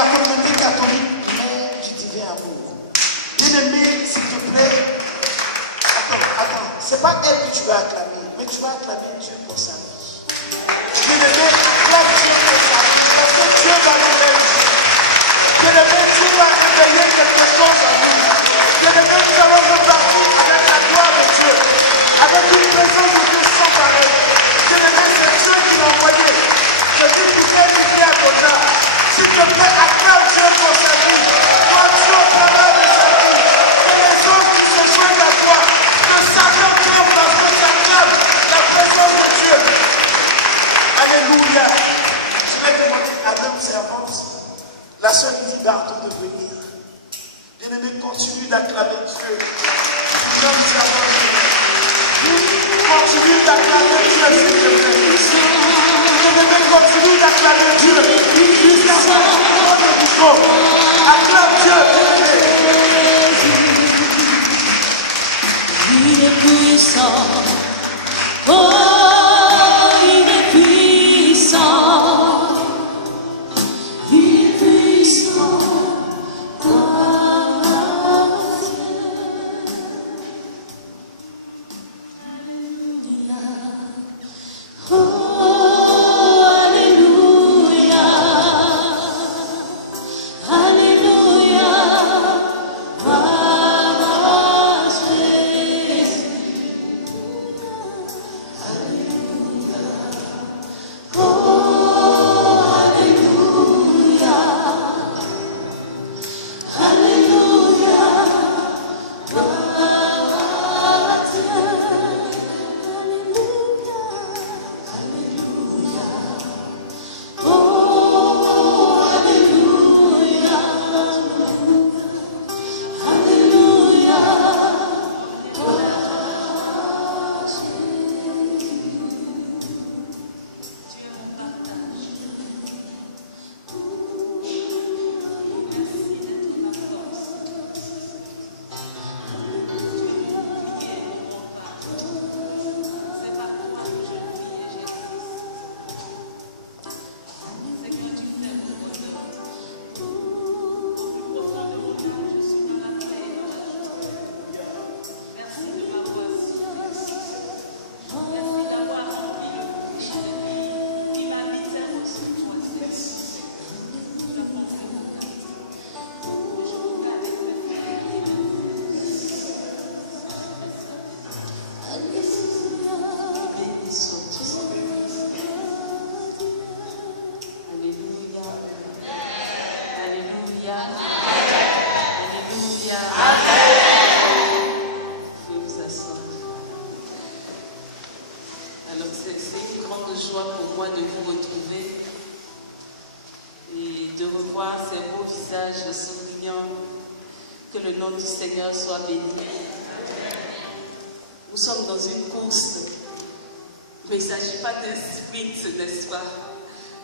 la communauté catholique met du divin amour. Bien-aimé, s'il te plaît, attends, c'est pas elle que tu vas acclamer, mais tu vas acclamer Dieu pour sa vie. Bien-aimé, acclame Dieu pour sa vie, parce que Dieu va nous réveiller. Bien-aimé, Dieu va réveiller quelque chose à nous. Bien-aimé, nous allons repartir avec la gloire de Dieu, avec une présence de Dieu sans pareil. Bien-aimé, c'est Dieu qui l'a envoyé. Je dis pour quelle idée à ton âme. S'il te plaît, acclame Dieu pour sa vie. Toi, Dieu au travail de sa vie. Et les autres qui se joignent à toi, que Satan clame parce que ça clame la présence de Dieu. Alléluia. Je vais demander à l'homme servante, la sœur Lydie Bardot de venir. Bien-aimé, continue d'acclamer Dieu. L'homme servante. Continue d'acclamer Dieu, s'il te plaît. Bien-aimé, continue d'acclamer Dieu. Jusqu'à ce que tu acclame Dieu, bien-aimé. Il est puissant. Oh, il est puissant. Il est puissant. Nous sommes dans une course, mais il ne s'agit pas d'un sprint, n'est-ce pas?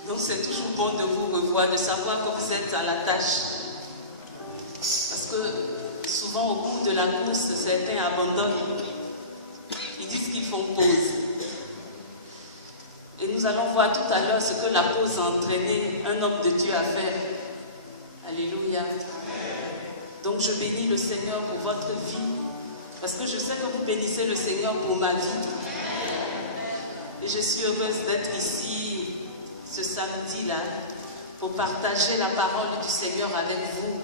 Donc c'est toujours bon de vous revoir, de savoir que vous êtes à la tâche. Parce que souvent au bout de la course, certains abandonnent. Ils disent qu'ils font pause. Et nous allons voir tout à l'heure ce que la pause a entraîné un homme de Dieu à faire. Alléluia. Donc je bénis le Seigneur pour votre vie. Parce que je sais que vous bénissez le Seigneur pour ma vie. Et je suis heureuse d'être ici ce samedi-là pour partager la parole du Seigneur avec vous.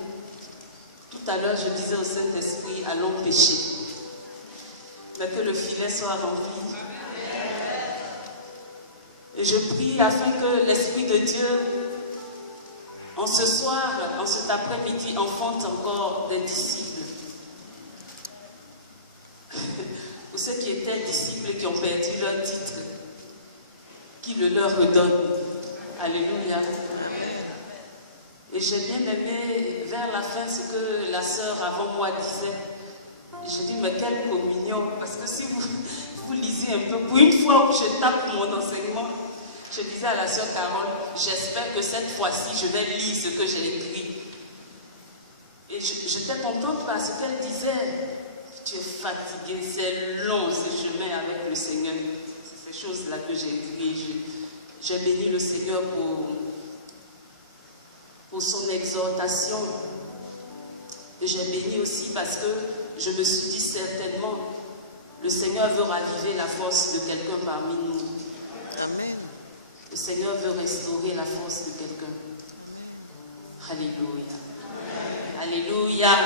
Tout à l'heure, je disais au Saint-Esprit, allons pécher. Mais que le filet soit rempli. Et je prie afin que l'Esprit de Dieu, en ce soir, en cet après-midi, enfante encore des disciples. Ou ceux qui étaient disciples et qui ont perdu leur titre, qui le leur redonne. Alléluia. Et j'ai bien aimé vers la fin ce que la sœur avant moi disait. Je dis, mais quelle communion. Parce que si vous lisez un peu, pour une fois où je tape mon enseignement, je disais à la sœur Carole, j'espère que cette fois-ci, je vais lire ce que j'ai écrit. Et j'étais contente parce qu'elle disait, tu es fatigué, c'est long ce chemin avec le Seigneur. C'est ces choses-là que j'ai écrites. J'ai béni le Seigneur pour son exhortation. Et j'ai béni aussi parce que je me suis dit certainement, le Seigneur veut raviver la force de quelqu'un parmi nous. Amen. Le Seigneur veut restaurer la force de quelqu'un. Alléluia. Alléluia.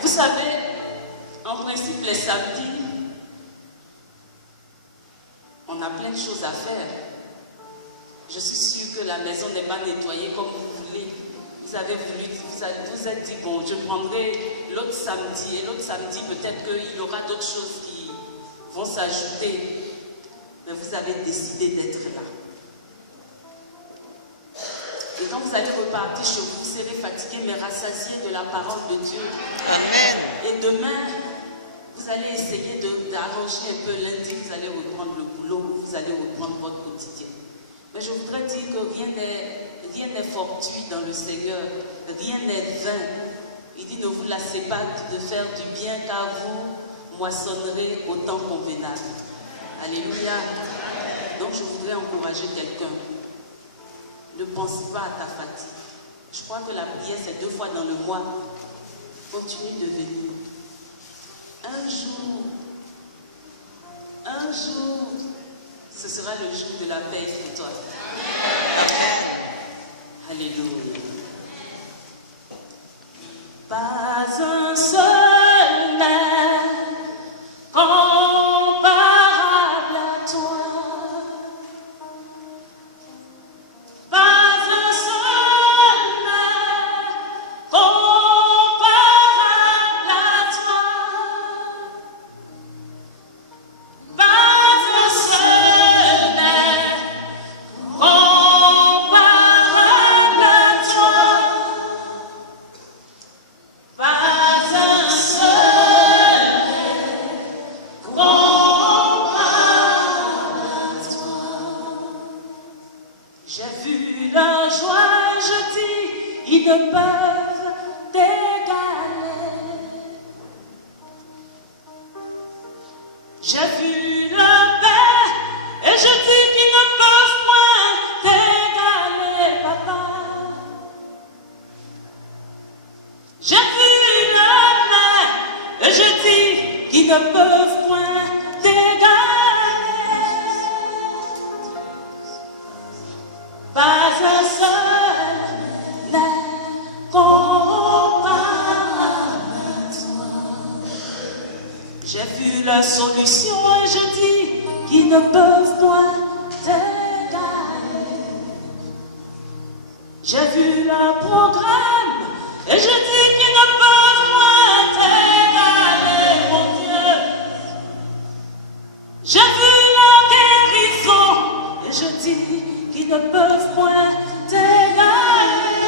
Vous savez, en principe, les samedis, on a plein de choses à faire. Je suis sûre que la maison n'est pas nettoyée comme vous voulez. Vous avez voulu, vous êtes dit, bon, je prendrai l'autre samedi. Et l'autre samedi, peut-être qu'il y aura d'autres choses qui vont s'ajouter. Mais vous avez décidé d'être là. Et quand vous allez repartir chez vous, vous serez fatigué, mais rassasié de la parole de Dieu. Amen. Et demain, vous allez essayer d'arranger un peu lundi, vous allez reprendre le boulot, vous allez reprendre votre quotidien. Mais je voudrais dire que rien n'est fortuit dans le Seigneur, rien n'est vain. Il dit, ne vous lassez pas de faire du bien, car vous moissonnerez au temps convenable. Alléluia. Donc je voudrais encourager quelqu'un. Ne pense pas à ta fatigue. Je crois que la prière, c'est 2 fois dans le mois. Continue de venir. Un jour, ce sera le jour de la paix pour toi. Alléluia. Pas un seul maire comparable à toi. Pas un seul maire comparable à toi. Pas un seul maire comparable à toi. Pas un seul comparable à toi. J'ai vu leur joie, je dis, ils ne peuvent t'égaler. J'ai vu leur paix et je dis qu'ils ne peuvent point t'égaler, papa. J'ai vu leur main et je dis qu'ils ne peuvent point t'égaler. Pas un seul n'est comparable à toi. J'ai vu leur solution et je dis qu'ils ne peuvent point t'égaler. J'ai vu leur programme et je dis qu'ils ne peuvent point t'égaler, mon Dieu. J'ai vu leur guérison et je dis qu'ils ne peuvent point t'égaler,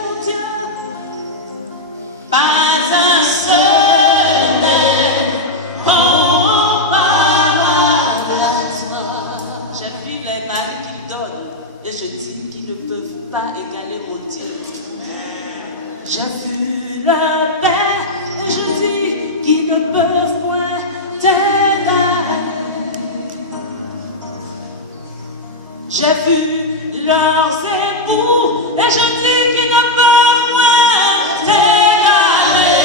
mon Dieu. Pas un seul n'est comparable à toi. J'ai vu les maris qu'ils donnent et je dis qu'ils ne peuvent pas égaler, mon Dieu. J'ai vu la paix et je dis qu'ils ne peuvent point t'égaler. J'ai vu leurs époux et je dis qu'ils ne peuvent point t'égaler.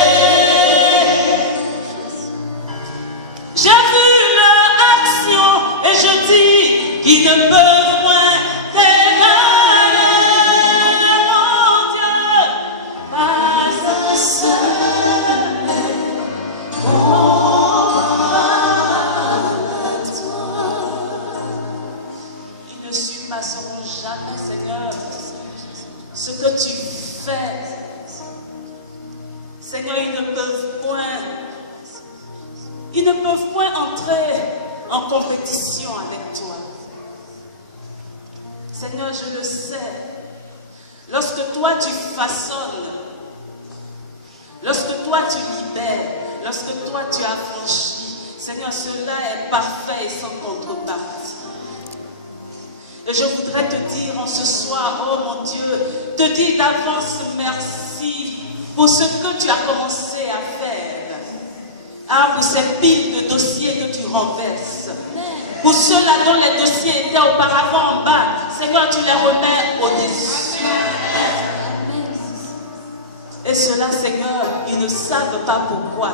J'ai vu leur action et je dis qu'ils ne peuvent point t'égaler, mon Dieu. Pas un seul comparable à toi. Ils ne surpasseront jamais, Seigneur, ce que tu fais. Seigneur, ils ne peuvent point entrer en compétition avec toi. Seigneur, je le sais. Lorsque toi tu façonnes, lorsque toi tu libères, lorsque toi tu affranchis, Seigneur, cela est parfait et sans contrepartie. Et je voudrais te dire en ce soir, oh mon Dieu, te dire d'avance merci pour ce que tu as commencé à faire. Ah, pour cette pile de dossiers que tu renverses. Pour ceux-là dont les dossiers étaient auparavant en bas, Seigneur, tu les remets au-dessus. Et ceux-là, Seigneur, ils ne savent pas pourquoi.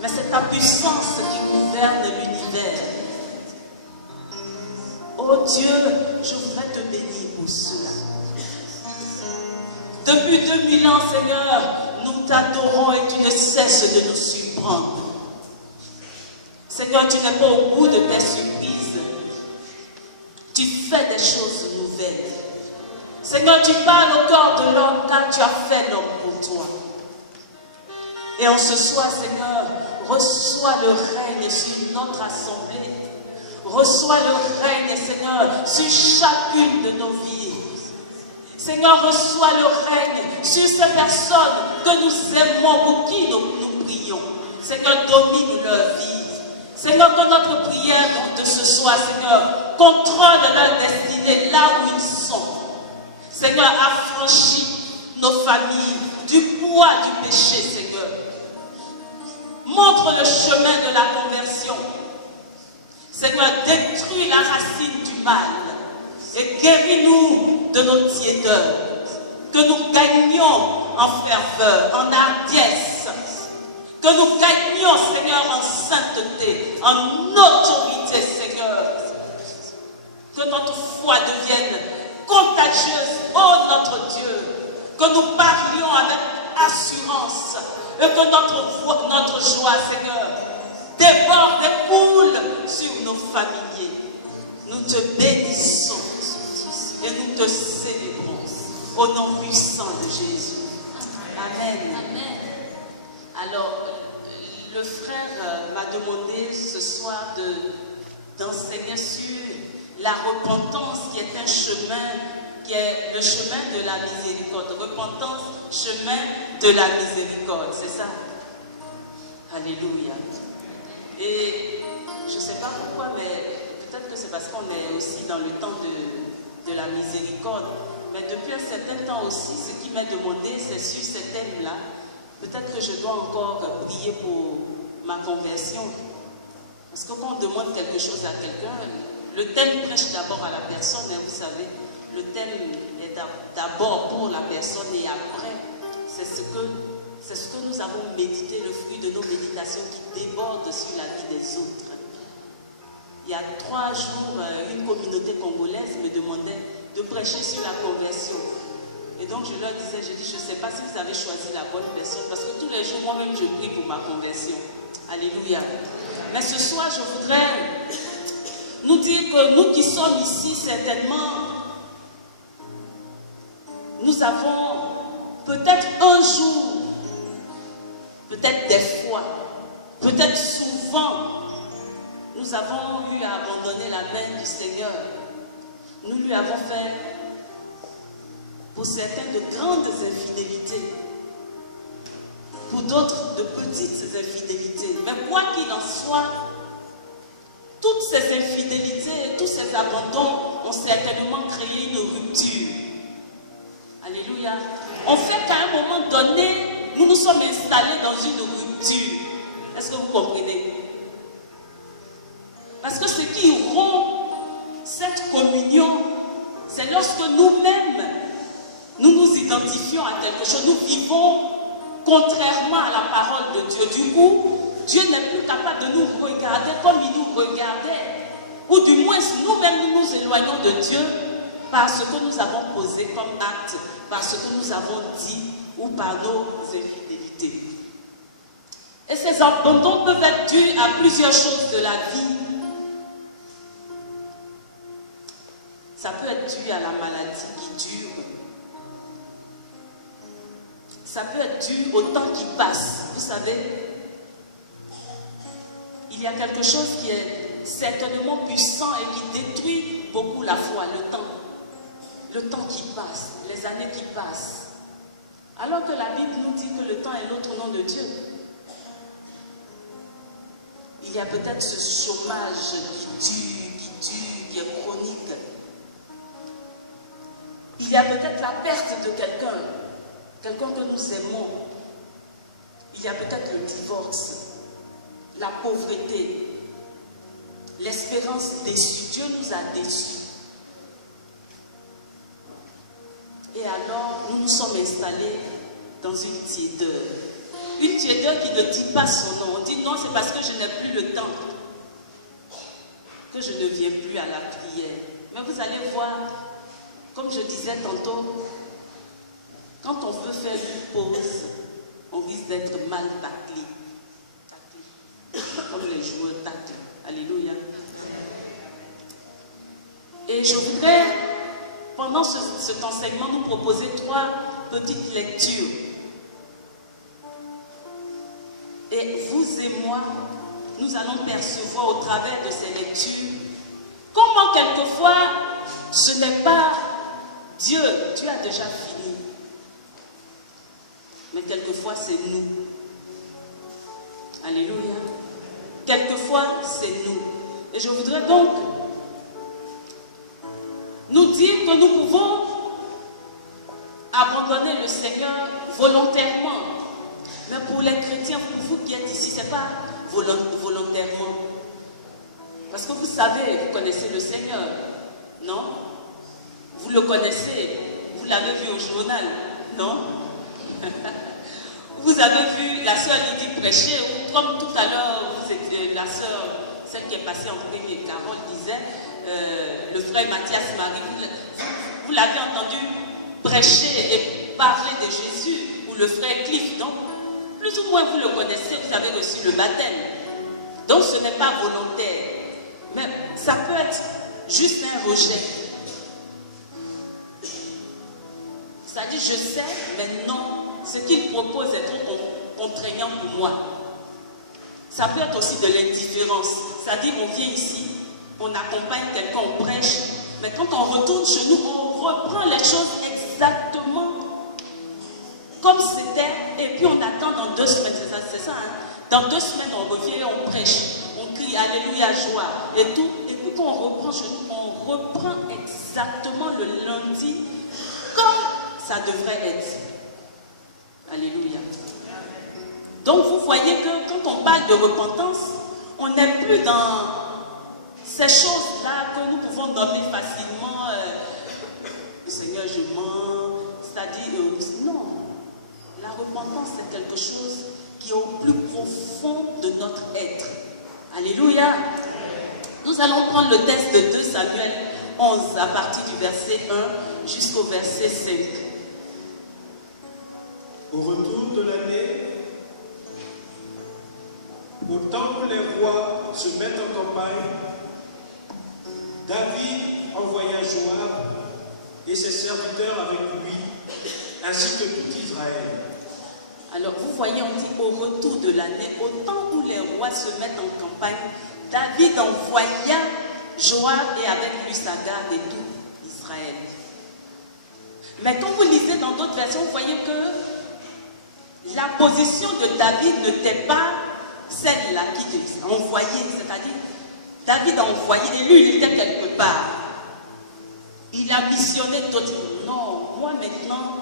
Mais c'est ta puissance qui gouverne l'univers. Oh Dieu, je voudrais te bénir pour cela. Depuis 2000 ans, Seigneur, nous t'adorons et tu ne cesses de nous surprendre. Seigneur, tu n'es pas au bout de tes surprises. Tu fais des choses nouvelles. Seigneur, tu parles au cœur de l'homme car tu as fait l'homme pour toi. Et en ce soir, Seigneur, reçois le règne sur notre assemblée. Reçois le règne, Seigneur, sur chacune de nos vies. Seigneur, reçois le règne sur ces personnes que nous aimons, pour qui nous prions. Seigneur, domine leur vie. Seigneur, que notre prière de ce soir, Seigneur, contrôle leur destinée là où ils sont. Seigneur, affranchis nos familles du poids du péché, Seigneur. Montre le chemin de la conversion. Seigneur, détruis la racine du mal et guéris-nous de nos tiédeurs. Que nous gagnions en ferveur, en hardiesse. Que nous gagnions, Seigneur, en sainteté, en autorité, Seigneur. Que notre foi devienne contagieuse, oh notre Dieu. Que nous parlions avec assurance et que notre joie, Seigneur, déborde et coule sur nos familles. Nous te bénissons et nous te célébrons au nom puissant de Jésus. Amen. Amen. Alors, le frère m'a demandé ce soir d'enseigner sur la repentance qui est un chemin, qui est le chemin de la miséricorde. Repentance, chemin de la miséricorde, c'est ça? Alléluia. Et je ne sais pas pourquoi, mais peut-être que c'est parce qu'on est aussi dans le temps de la miséricorde. Mais depuis un certain temps aussi, ce qui m'est demandé, c'est sur ce thème-là. Peut-être que je dois encore prier pour ma conversion. Parce que quand on demande quelque chose à quelqu'un, le thème prêche d'abord à la personne, hein, vous savez. Le thème est d'abord pour la personne et après, c'est ce que nous avons médité, le fruit de nos méditations qui déborde sur la vie des autres. Il y a 3 jours, une communauté congolaise me demandait de prêcher sur la conversion. Et donc je leur disais, je ne sais pas si vous avez choisi la bonne personne, parce que tous les jours, moi-même, je prie pour ma conversion. Alléluia. Mais ce soir, je voudrais nous dire que nous qui sommes ici, certainement, nous avons peut-être un jour, peut-être des fois, peut-être souvent, nous avons eu à abandonner la main du Seigneur. Nous lui avons fait, pour certains, de grandes infidélités. Pour d'autres, de petites infidélités. Mais quoi qu'il en soit, toutes ces infidélités et tous ces abandons ont certainement créé une rupture. Alléluia. On fait qu'à un moment donné, nous nous sommes installés dans une rupture. Est-ce que vous comprenez? Parce que ce qui rompt cette communion, c'est lorsque nous-mêmes, nous nous identifions à quelque chose, nous vivons contrairement à la parole de Dieu. Du coup, Dieu n'est plus capable de nous regarder comme il nous regardait. Ou du moins, nous-mêmes, nous nous éloignons de Dieu par ce que nous avons posé comme acte, par ce que nous avons dit ou par nos infidélités. Et ces abandons peuvent être dus à plusieurs choses de la vie. Ça peut être dû à la maladie qui dure. Ça peut être dû au temps qui passe. Vous savez, il y a quelque chose qui est certainement puissant et qui détruit beaucoup la foi, le temps. Le temps qui passe, les années qui passent. Alors que la Bible nous dit que le temps est l'autre nom de Dieu. Il y a peut-être ce chômage qui est chronique. Il y a peut-être la perte de quelqu'un que nous aimons. Il y a peut-être le divorce, la pauvreté. l'espérance déçue. Dieu nous a déçus. Et alors, nous nous sommes installés dans une tiédeur. Une tiédeur qui ne dit pas son nom. On dit non, c'est parce que je n'ai plus le temps que je ne viens plus à la prière. Mais vous allez voir, comme je disais tantôt, quand on veut faire une pause, on risque d'être mal taclé. Comme les joueurs taclent. Alléluia. Et je voudrais, pendant cet enseignement, nous proposer 3 petites lectures. Et vous et moi, nous allons percevoir au travers de ces lectures comment quelquefois ce n'est pas Dieu, Dieu a déjà fini. Mais quelquefois c'est nous. Alléluia. Quelquefois c'est nous. Et je voudrais donc nous dire que nous pouvons abandonner le Seigneur volontairement. Mais pour les chrétiens, pour vous qui êtes ici, ce n'est pas volontairement. Parce que vous savez, vous connaissez le Seigneur, non? Vous le connaissez, vous l'avez vu au journal, non? Vous avez vu la sœur Lydie prêcher, ou comme tout à l'heure, la sœur, celle qui est passée en premier, Carole disait, le frère Mathias Marie, vous l'avez entendu prêcher et parler de Jésus, ou le frère Cliff, donc plus ou moins vous le connaissez, vous avez reçu le baptême. Donc ce n'est pas volontaire, mais ça peut être juste un rejet. C'est-à-dire je sais, mais non, ce qu'il propose est trop contraignant pour moi. Ça peut être aussi de l'indifférence, c'est-à-dire on vient ici, on accompagne quelqu'un, on prêche, mais quand on retourne chez nous, on reprend les choses exactement comme c'était, et puis on attend dans 2 semaines, c'est ça, hein? Dans 2 semaines, on revient, on prêche, on crie Alléluia, joie, et tout, et puis quand on reprend chez nous, on reprend exactement le lundi comme ça devrait être. Alléluia. Donc vous voyez que quand on parle de repentance, on n'est plus dans ces choses-là que nous pouvons nommer facilement, Seigneur, je mens, c'est-à-dire, non. La repentance, c'est quelque chose qui est au plus profond de notre être. Alléluia. Nous allons prendre le texte de 2 Samuel 11 à partir du verset 1 jusqu'au verset 5. Au retour de l'année, au temps où les rois se mettent en campagne, David envoya Joab et ses serviteurs avec lui, ainsi que tout Israël. Alors vous voyez, on dit au retour de l'année, au temps où les rois se mettent en campagne, David envoya Joab et avec lui sa garde et tout Israël. Mais quand vous lisez dans d'autres versions, vous voyez que la position de David n'était pas celle-là qui était envoyée, c'est-à-dire David a envoyé et lui il était quelque part. Il a missionné d'autres. Non, moi maintenant,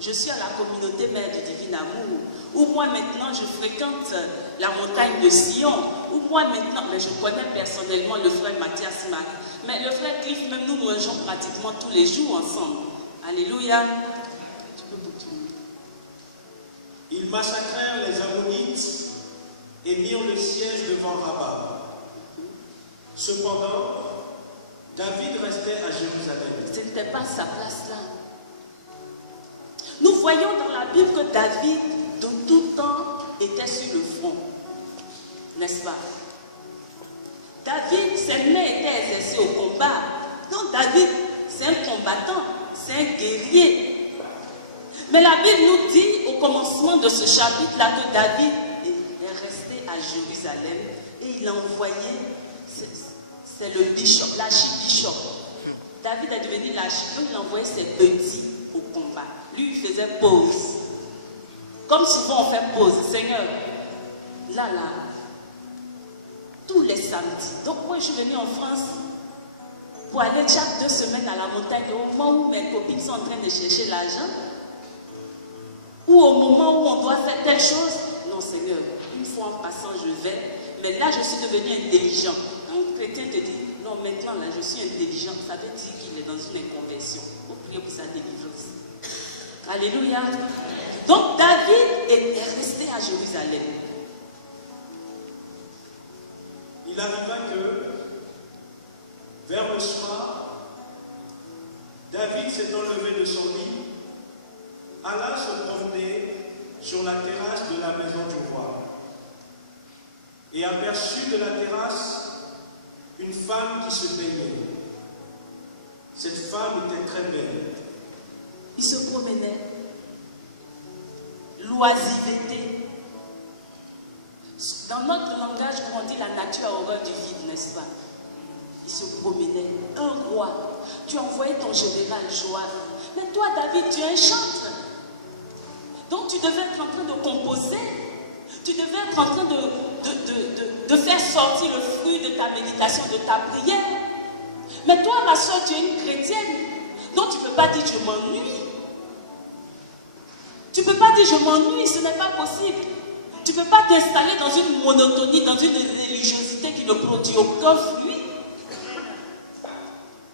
je suis à la communauté mère du divin amour. Ou moi maintenant, je fréquente la montagne de Sion. Ou moi maintenant, mais je connais personnellement le frère Mathias Mac. Mais le frère Cliff, même nous mangeons pratiquement tous les jours ensemble. Alléluia. Tu peux continuer. Ils massacrèrent les Ammonites et mirent le siège devant Rabat. Cependant, David restait à Jérusalem. Ce n'était pas sa place là. Nous voyons dans la Bible que David, de tout temps, était sur le front. N'est-ce pas? David, ses mains étaient exercées au combat. Donc David, c'est un combattant, c'est un guerrier. Mais la Bible nous dit au commencement de ce chapitre-là que David est resté à Jérusalem et il a envoyé, c'est le bishop, l'archibishop. David est devenu l'archibishop, il a envoyé ses petits au combat. Lui, il faisait pause. Comme souvent on fait pause. Seigneur, là, tous les samedis. Donc moi, je suis venue en France pour aller chaque 2 semaines à la montagne au moment où mes copines sont en train de chercher l'argent. Ou au moment où on doit faire telle chose. Non, Seigneur, une fois en passant, je vais. Mais là, je suis devenue intelligent. chrétien te dit, non, maintenant là, je suis intelligent, ça veut dire qu'il est dans une inconversion. Vous priez pour sa délivrance. Alléluia. Donc David est resté à Jérusalem. Il arriva que, vers le soir, David s'étant levé de son lit, alla se promener sur la terrasse de la maison du roi et aperçut de la terrasse une femme qui se baignait. Cette femme était très belle. Il se promenait. L'oisiveté. Dans notre langage, on dit la nature a horreur du vide, n'est-ce pas? Il se promenait. Un roi. Tu as envoyé ton général Joab. Mais toi, David, tu es un chantre. Donc tu devais être en train de composer. Tu devais être en train de faire sortir le fruit de ta méditation, de ta prière. Mais toi, ma soeur, tu es une chrétienne. Donc tu ne peux pas dire je m'ennuie. Tu ne peux pas dire je m'ennuie, ce n'est pas possible. Tu ne peux pas t'installer dans une monotonie, dans une religiosité qui ne produit aucun fruit.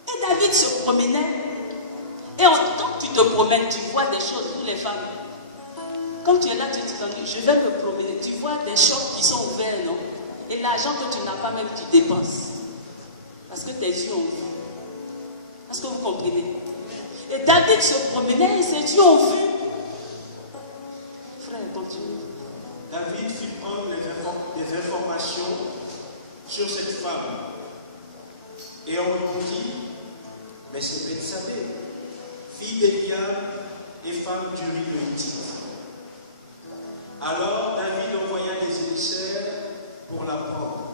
Et David se promenait. Et quand tu te promènes, tu vois des choses pour les femmes. Comme tu es là, tu te dis, je vais me promener. Tu vois des shops qui sont ouverts, non? Et l'argent que tu n'as pas même, tu dépenses. Parce que tes yeux ont vu. Est-ce que vous comprenez? Et David se promenait et ses yeux ont vu. Frère, continue. David fit prendre des informations sur cette femme. Et on répondit, mais c'est Bethsabée, fille d'Eliab et femme d'Uri le Hittite. Alors David envoya des émissaires pour la prendre.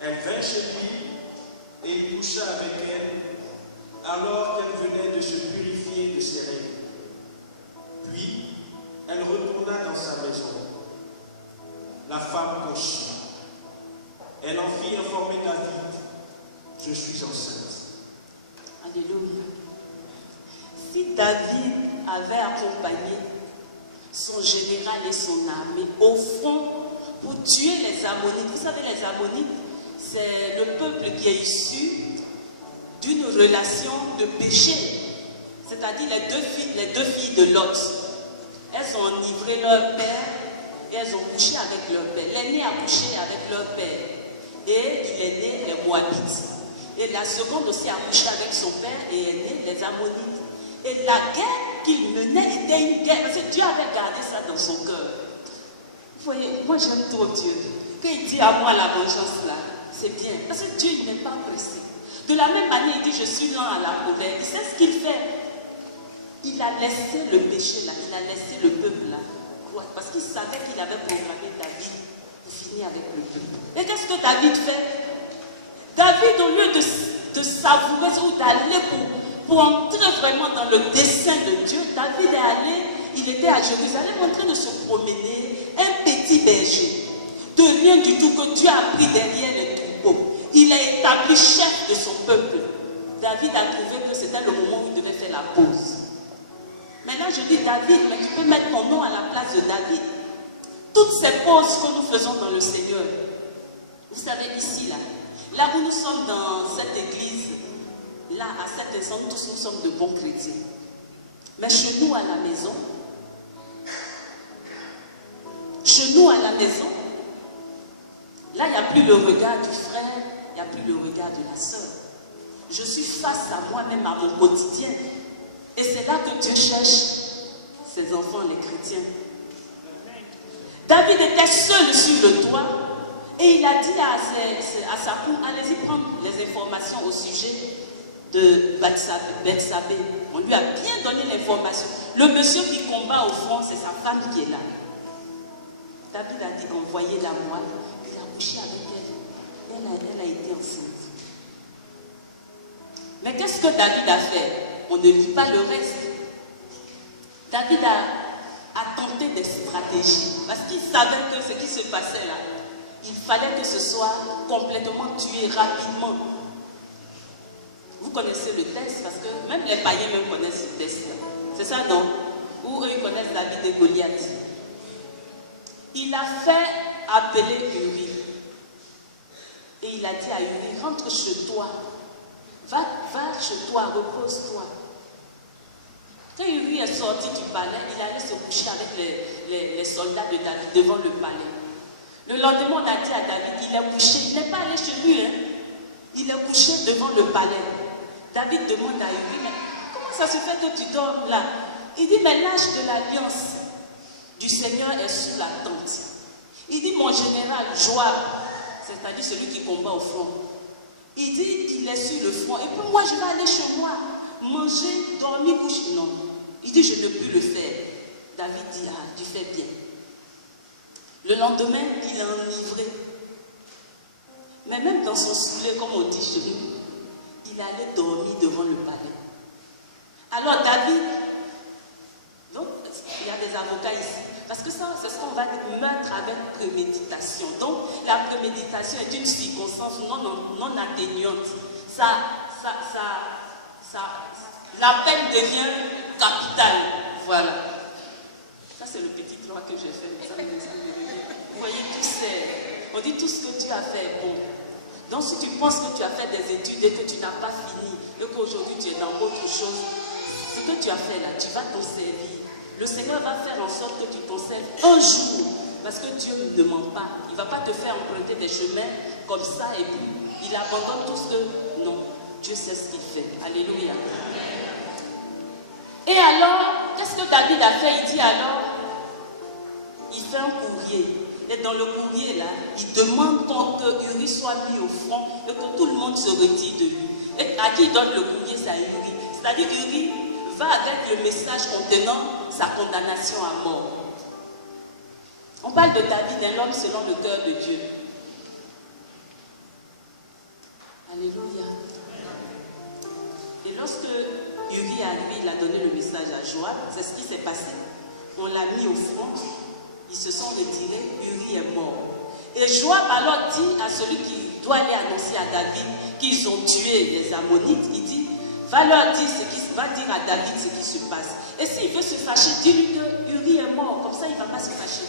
Elle vint chez lui et il coucha avec elle alors qu'elle venait de se purifier de ses règles. Puis elle retourna dans sa maison. La femme conçut. Elle en fit informer David. Je suis enceinte. Alléluia. Si David avait accompagné son général et son armée au front pour tuer les Ammonites. Vous savez, les Ammonites, c'est le peuple qui est issu d'une relation de péché. C'est-à-dire les deux filles de Lot. Elles ont enivré leur père et elles ont couché avec leur père. L'aînée a couché avec leur père et il est né les Moabites. Et la seconde aussi a couché avec son père et est né les Ammonites. Et la guerre qu'il menait était une guerre, parce que Dieu avait gardé ça dans son cœur. Vous voyez, moi j'aime trop Dieu. Quand il dit à moi la vengeance là, c'est bien. Parce que Dieu il n'est pas pressé. De la même manière, il dit je suis lent à la colère. Il sait ce qu'il fait. Il a laissé le péché là, il a laissé le peuple là. Parce qu'il savait qu'il avait programmé David pour finir avec le peuple. Et qu'est-ce que David fait? David, au lieu de savourer ou d'aller pour entrer vraiment dans le dessein de Dieu, David est allé, il était à Jérusalem en train de se promener, un petit berger, de rien du tout que Dieu a pris derrière les troupeaux. Il est établi chef de son peuple. David a trouvé que c'était le moment où il devait faire la pause. Maintenant je dis David, mais tu peux mettre ton nom à la place de David. Toutes ces pauses que nous faisons dans le Seigneur, vous savez ici là où nous sommes dans cette église, là, à cet instant, tous nous sommes de bons chrétiens. Mais chez nous, à la maison, là, il n'y a plus le regard du frère, il n'y a plus le regard de la sœur. Je suis face à moi-même, à mon quotidien. Et c'est là que Dieu cherche ses enfants, les chrétiens. David était seul sur le toit et il a dit à sa femme, allez-y prendre les informations au sujet de Bethsabée. On lui a bien donné l'information. Le monsieur qui combat au front, c'est sa femme qui est là. David a dit, envoyez-la moi. Il a couché avec elle. Elle a été enceinte. Mais qu'est-ce que David a fait? On ne lit pas le reste. David a tenté des stratégies. Parce qu'il savait que ce qui se passait là, il fallait que ce soit complètement tué rapidement. Vous connaissez le texte parce que même les païens même connaissent ce texte. C'est ça, non? Ou eux, ils connaissent David et Goliath. Il a fait appeler Uri. Et Et il a dit à Uri, rentre chez toi. Va chez toi, repose-toi. Quand Uri est sorti du palais, il allait se coucher avec les soldats de David devant le palais. Le lendemain, on a dit à David, il est couché, il n'est pas allé chez lui, hein. Il est couché devant le palais. David demande à Uri, mais comment ça se fait que tu dors là? Il dit, mais l'âge de l'alliance du Seigneur est sous la tente. Il dit, mon général Joab, c'est-à-dire celui qui combat au front, il dit qu'il est sur le front. Et puis moi, je vais aller chez moi, manger, dormir, coucher. Non. Il dit, je ne peux le faire. David dit, ah, tu fais bien. Le lendemain, il est enivré. Mais même dans son soulier, comme on dit chez nous, il allait dormir devant le palais. Alors David, donc il y a des avocats ici, parce que ça, c'est ce qu'on va dire, meurtre avec préméditation. Donc la préméditation est une circonstance non atténuante. La peine devient capitale. Voilà. Ça, c'est le petit droit que j'ai fait. Vous voyez, tout c'est. On dit tout ce que tu as fait est bon. Donc, si tu penses que tu as fait des études et que tu n'as pas fini, et qu'aujourd'hui tu es dans autre chose, ce que tu as fait là, tu vas t'en servir. Le Seigneur va faire en sorte que tu t'en serves un jour. Parce que Dieu ne ment pas. Il ne va pas te faire emprunter des chemins comme ça et puis il abandonne tout ce que. Non, Dieu sait ce qu'il fait. Alléluia. Et alors, qu'est-ce que David a fait? Il dit alors, il fait un courrier. Et dans le courrier là, il demande que Uri soit mis au front et que tout le monde se retire de lui. Et à qui il donne le courrier? C'est à Uri. C'est-à-dire Uri va avec le message contenant sa condamnation à mort. On parle de David, un homme selon le cœur de Dieu. Alléluia. Et lorsque Uri est arrivé, il a donné le message à Joab. C'est ce qui s'est passé. On l'a mis au front. Ils se sont retirés. Uri est mort. Et Joab alors dit à celui qui doit aller annoncer à David qu'ils ont tué les Ammonites, il dit, va leur dire va dire à David ce qui se passe. Et s'il veut se fâcher, dis-lui que Uri est mort. Comme ça, il ne va pas se fâcher.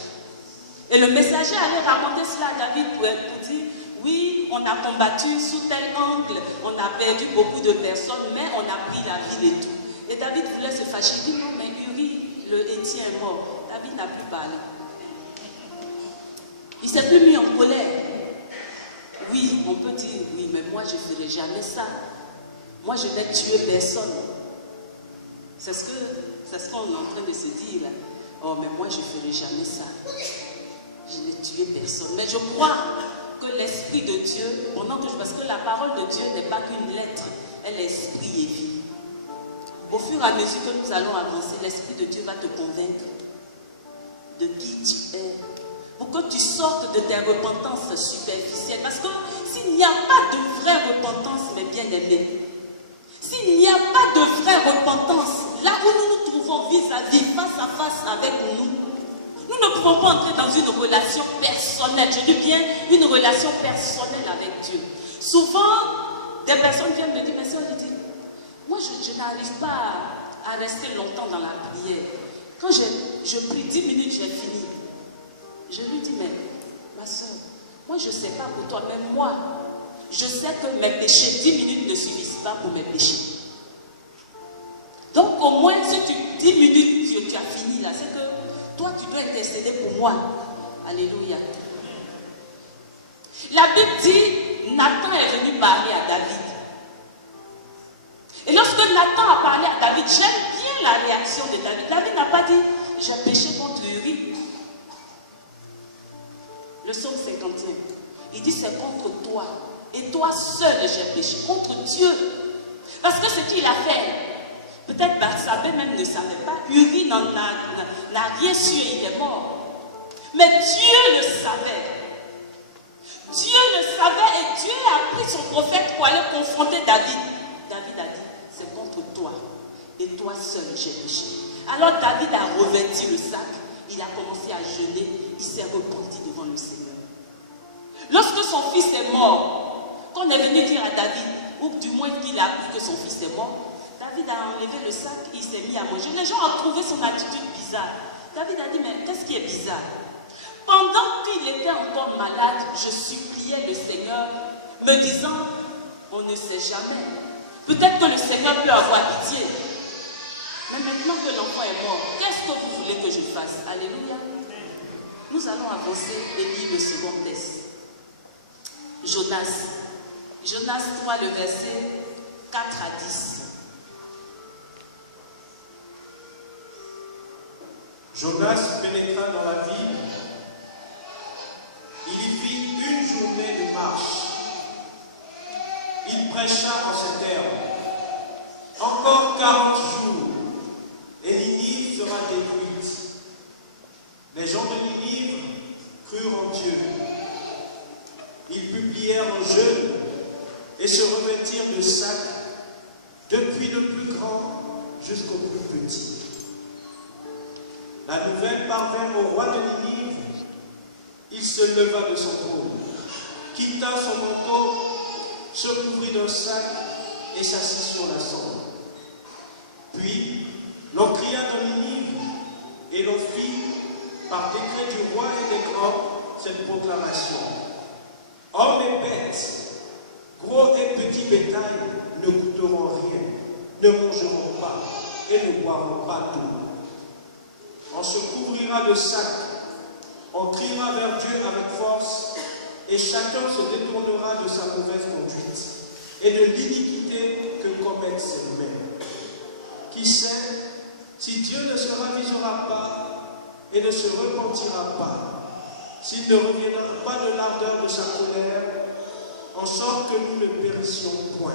Et le messager allait raconter cela à David pour dire, oui, on a combattu sous tel angle, on a perdu beaucoup de personnes, mais on a pris la ville et tout. Et David voulait se fâcher. Il dit, non, mais Uri, le Héthien est mort. David n'a plus parlé. Il ne s'est plus mis en colère. Oui, on peut dire, oui, mais moi, je ne ferai jamais ça. Moi, je n'ai tué personne. C'est ce qu'on est en train de se dire là. Oh, mais moi, je ne ferai jamais ça. Je n'ai tué personne. Mais je crois que l'Esprit de Dieu, parce que la parole de Dieu n'est pas qu'une lettre, elle est esprit et vie. Au fur et à mesure que nous allons avancer, l'Esprit de Dieu va te convaincre de qui tu es. Pour que tu sortes de tes repentances superficielles. Parce que s'il n'y a pas de vraie repentance, mes bien-aimés, s'il n'y a pas de vraie repentance, là où nous nous trouvons vis-à-vis, face à face avec nous, nous ne pouvons pas entrer dans une relation personnelle. Je dis bien une relation personnelle avec Dieu. Souvent, des personnes viennent me dire, mais je dis, moi je n'arrive pas à rester longtemps dans la prière. Quand je prie 10 minutes, j'ai fini. Je lui dis, mais ma soeur, moi je ne sais pas pour toi, mais moi, je sais que mes péchés, 10 minutes ne suffisent pas pour mes péchés. Donc au moins, si 10 minutes que tu as fini là, c'est que toi tu dois intercéder pour moi. Alléluia. La Bible dit, Nathan est venu parler à David. Et lorsque Nathan a parlé à David, j'aime bien la réaction de David. David n'a pas dit, j'ai péché contre Uri. Le psaume 51, il dit, c'est contre toi. Et toi seul j'ai péché, contre Dieu. Parce que ce qu'il a fait, peut-être Bathsabée même ne savait pas, Uri n'a rien su et il est mort. Mais Dieu le savait. Dieu le savait et Dieu a pris son prophète pour aller confronter David. David a dit, c'est contre toi. Et toi seul j'ai péché. Alors David a revêtu le sac, il a commencé à jeûner, il s'est repenti devant le Seigneur. Lorsque son fils est mort, quand on est venu dire à David, ou du moins qu'il a appris que son fils est mort, David a enlevé le sac, il s'est mis à manger. Les gens ont trouvé son attitude bizarre. David a dit, mais qu'est-ce qui est bizarre? Pendant qu'il était encore malade, je suppliais le Seigneur, me disant, on ne sait jamais. Peut-être que le Seigneur peut avoir pitié. Mais maintenant que l'enfant est mort, qu'est-ce que vous voulez que je fasse? Alléluia. Nous allons avancer et lire le second texte. Jonas. Jonas 3, le verset 4 à 10. Jonas pénétra dans la ville. Il y fit une journée de marche. Il prêcha en ces termes. Encore 40 jours, et Ninive sera détruite. Les gens de Ninive crurent en Dieu. Ils publièrent un jeûne et se revêtirent de sacs, depuis le plus grand jusqu'au plus petit. La nouvelle parvint au roi de Ninive. Il se leva de son trône, quitta son manteau, se couvrit d'un sac et s'assit sur la cendre. Puis, l'on cria dans Ninive et l'on fit, par décret du roi et des grands, cette proclamation. Hommes et bêtes, gros et petits bétail ne goûteront rien, ne mangeront pas et ne boiront pas d'eau. On se couvrira de sacs, on criera vers Dieu avec force, et chacun se détournera de sa mauvaise conduite et de l'iniquité que commettent ses mains. Qui sait si Dieu ne se ravisera pas et ne se repentira pas, s'il ne reviendra pas de l'ardeur de sa colère, en sorte que nous ne périssions point.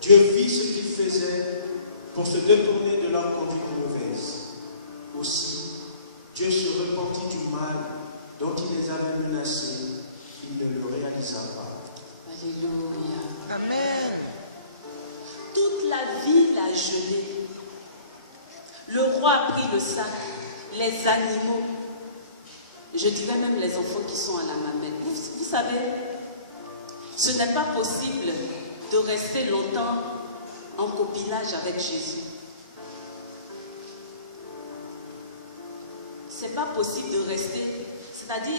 Dieu vit ce qu'ils faisaient pour se détourner de leur conduite mauvaise. Aussi, Dieu se repentit du mal dont il les avait menacés. Il ne le réalisa pas. Alléluia. Amen. Toute la ville a jeûné. Le roi a pris le sac, les animaux, je dirais même les enfants qui sont à la mamelle. Vous savez, ce n'est pas possible de rester longtemps en copinage avec Jésus. Ce n'est pas possible de rester, c'est-à-dire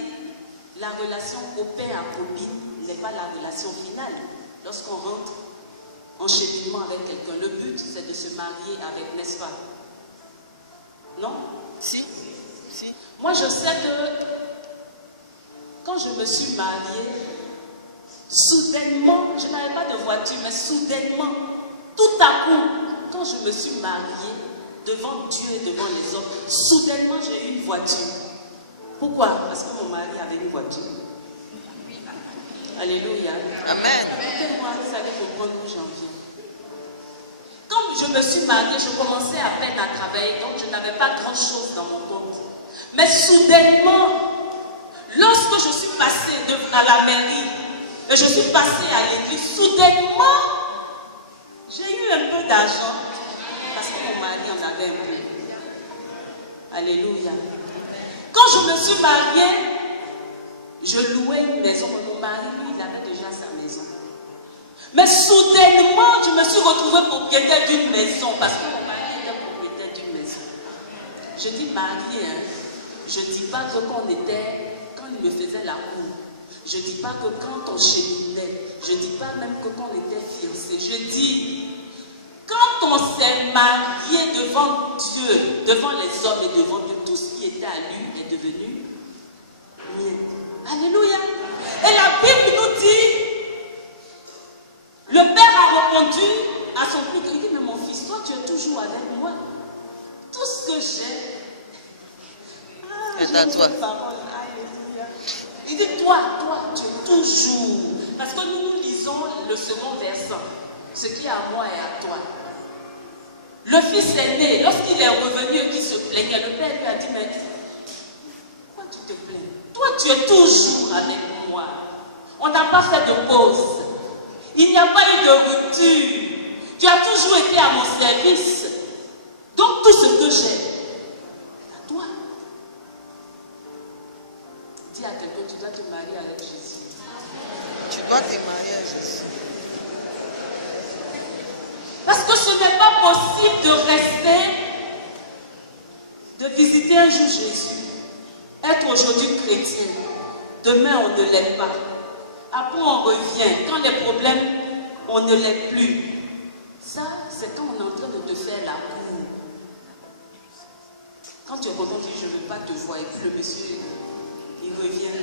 la relation copain à copine n'est pas la relation finale. Lorsqu'on rentre en cheminement avec quelqu'un, le but c'est de se marier avec, n'est-ce pas? Non? Si. Moi je sais que quand je me suis mariée, soudainement, je n'avais pas de voiture, mais soudainement, tout à coup, quand je me suis mariée, devant Dieu et devant les hommes, soudainement j'ai eu une voiture. Pourquoi? Parce que mon mari avait une voiture. Alléluia. Amen. Écoutez-moi, vous allez comprendre où j'en viens. Quand je me suis mariée, je commençais à peine à travailler, donc je n'avais pas grand-chose dans mon compte. Mais soudainement, lorsque je suis passée à la mairie, et je suis passée à l'église, soudainement, j'ai eu un peu d'argent, parce que mon mari en avait un peu. Alléluia. Quand je me suis mariée, je louais une maison, mon mari, lui, il avait déjà sa maison. Mais soudainement, je me suis retrouvée propriétaire d'une maison, parce que mon mari était propriétaire d'une maison. Je dis mariée, hein. Je ne dis pas que quand il me faisait la cour, je ne dis pas que quand on cheminait, je ne dis pas même que quand on était fiancés. Je dis, quand on s'est marié devant Dieu, devant les hommes et devant Dieu, tout ce qui était à lui est devenu mien. Alléluia. Et la Bible nous dit, le père a répondu à son fils, il dit, mais mon fils, toi tu es toujours avec moi. Tout ce que j'ai, c'est à toi. Alléluia. Il dit, toi, tu es toujours. Parce que nous lisons le second verset. Ce qui est à moi est à toi. Le fils est né. Lorsqu'il est revenu et qu'il se plaignait, le père lui a dit, mais pourquoi tu te plains? Toi, tu es toujours avec moi. On n'a pas fait de pause. Il n'y a pas eu de rupture. Tu as toujours été à mon service. Donc tout ce que j'ai, c'est à toi. Dis à quelqu'un, tu dois te marier avec Jésus. Tu dois te marier à Jésus. Parce que ce n'est pas possible de rester, de visiter un jour Jésus, être aujourd'hui chrétien, demain on ne l'aime pas. Après, on revient. Quand les problèmes, on ne l'est plus. Ça, c'est quand on est en train de te faire la cour. Quand tu es content, tu dis, je ne veux pas te voir. Et puis le monsieur, il revient.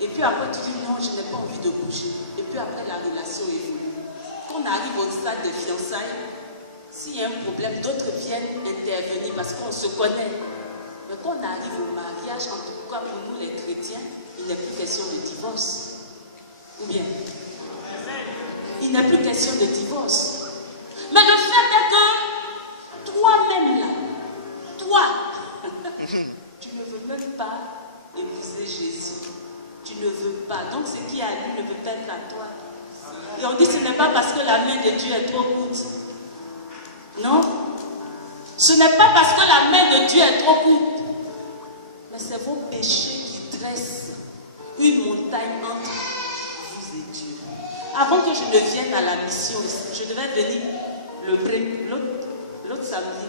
Et puis après, tu dis, non, je n'ai pas envie de bouger. Et puis après, la relation évolue. Quand on arrive au stade de fiançailles, s'il y a un problème, d'autres viennent intervenir parce qu'on se connaît. Mais quand on arrive au mariage, en tout cas pour nous les chrétiens, il n'est plus question de divorce. Ou bien? Il n'est plus question de divorce. Mais le fait est que toi-même là, toi, tu ne veux même pas épouser Jésus. Tu ne veux pas. Donc ce qui est à lui ne peut pas être à toi. Et on dit que ce n'est pas parce que la main de Dieu est trop courte. Non. Ce n'est pas parce que la main de Dieu est trop courte. Mais c'est vos péchés qui dressent une montagne entre vous et Dieu. Avant que je ne vienne à la mission, je devais venir l'autre samedi.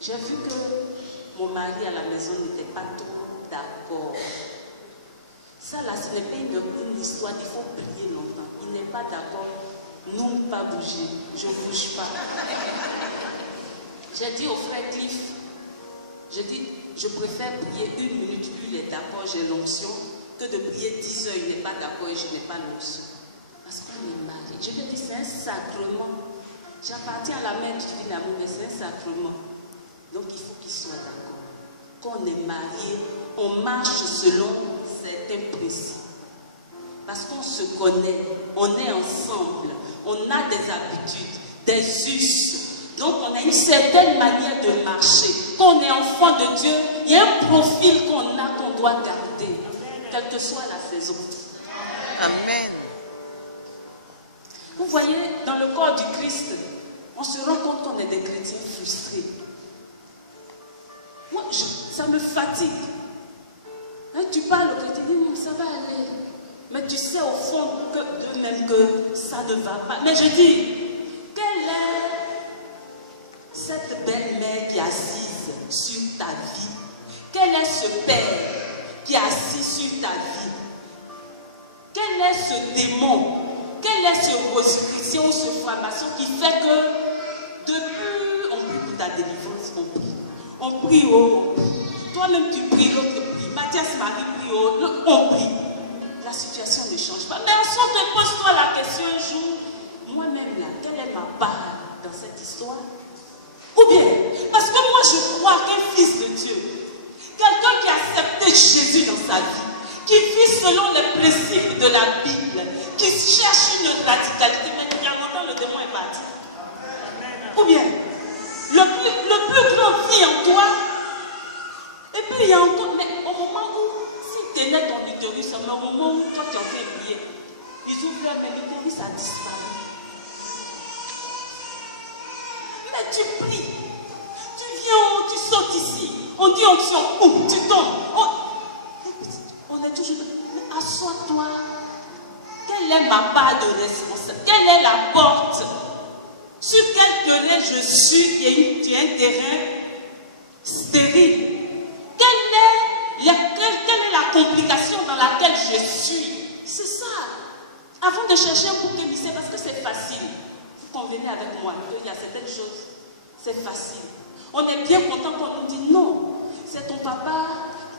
J'ai vu que mon mari à la maison n'était pas trop d'accord. Ça là, ce n'est pas une histoire, il faut prier longtemps. Il n'est pas d'accord, non pas bouger, je ne bouge pas. J'ai dit au frère Cliff, j'ai dit, je préfère prier 1 minute, lui il est d'accord, j'ai l'onction, que de prier 10 heures, il n'est pas d'accord et je n'ai pas l'onction. Parce qu'on est marié. Je lui ai dit, c'est un sacrement. J'appartiens à la main, tu dis l'amour, mais c'est un sacrement. Donc il faut qu'il soit d'accord. Quand on est marié, on marche selon certains principes. Parce qu'on se connaît, on est ensemble, on a des habitudes, des us. Donc on a une certaine manière de marcher. Quand on est enfant de Dieu, il y a un profil qu'on a, qu'on doit garder, quelle que soit la saison. Amen. Vous voyez, dans le corps du Christ, on se rend compte qu'on est des chrétiens frustrés. Moi, ça me fatigue. Hein, tu parles au chrétien, ça va aller. Mais tu sais au fond d'eux-mêmes que ça ne va pas. Mais je dis, quelle est cette belle-mère qui est assise sur ta vie? Quel est ce père qui est assis sur ta vie? Quel est ce démon? Quel est ce rosicrucien ou ce franc-maçon qui fait que depuis on prie pour ta délivrance, on prie, oh, toi-même tu pries, l'autre prie, Mathias Marie prie, oh, on prie. La situation ne change pas. Mais en sorte que pose-toi la question un jour, moi-même là, quelle est ma part dans cette histoire? Ou bien, parce que moi je crois qu'un fils de Dieu, quelqu'un qui a accepté Jésus dans sa vie, qui vit selon les principes de la Bible, qui cherche une radicalité, mais il y a longtemps le démon est parti. Ou bien, le plus grand vit en toi, et puis il y a encore, mais au moment où, s'il tenait ton utérus, mais au moment où toi tu es en train de prier, ils ouvrent mais l'utérus a disparu. Mais tu pries, tu viens, tu sautes ici, on dit onction, tu tombes. On est toujours, mais assois-toi. Quelle est ma part de responsabilité? Quelle est la porte? Sur quel terrain je suis qui est un terrain stérile? Quelle est la complication dans laquelle je suis? C'est ça. Avant de chercher un bouc émissaire, parce que c'est facile. Vous convenez avec moi qu'il y a certaines choses, c'est facile. On est bien content quand on nous dit non, c'est ton papa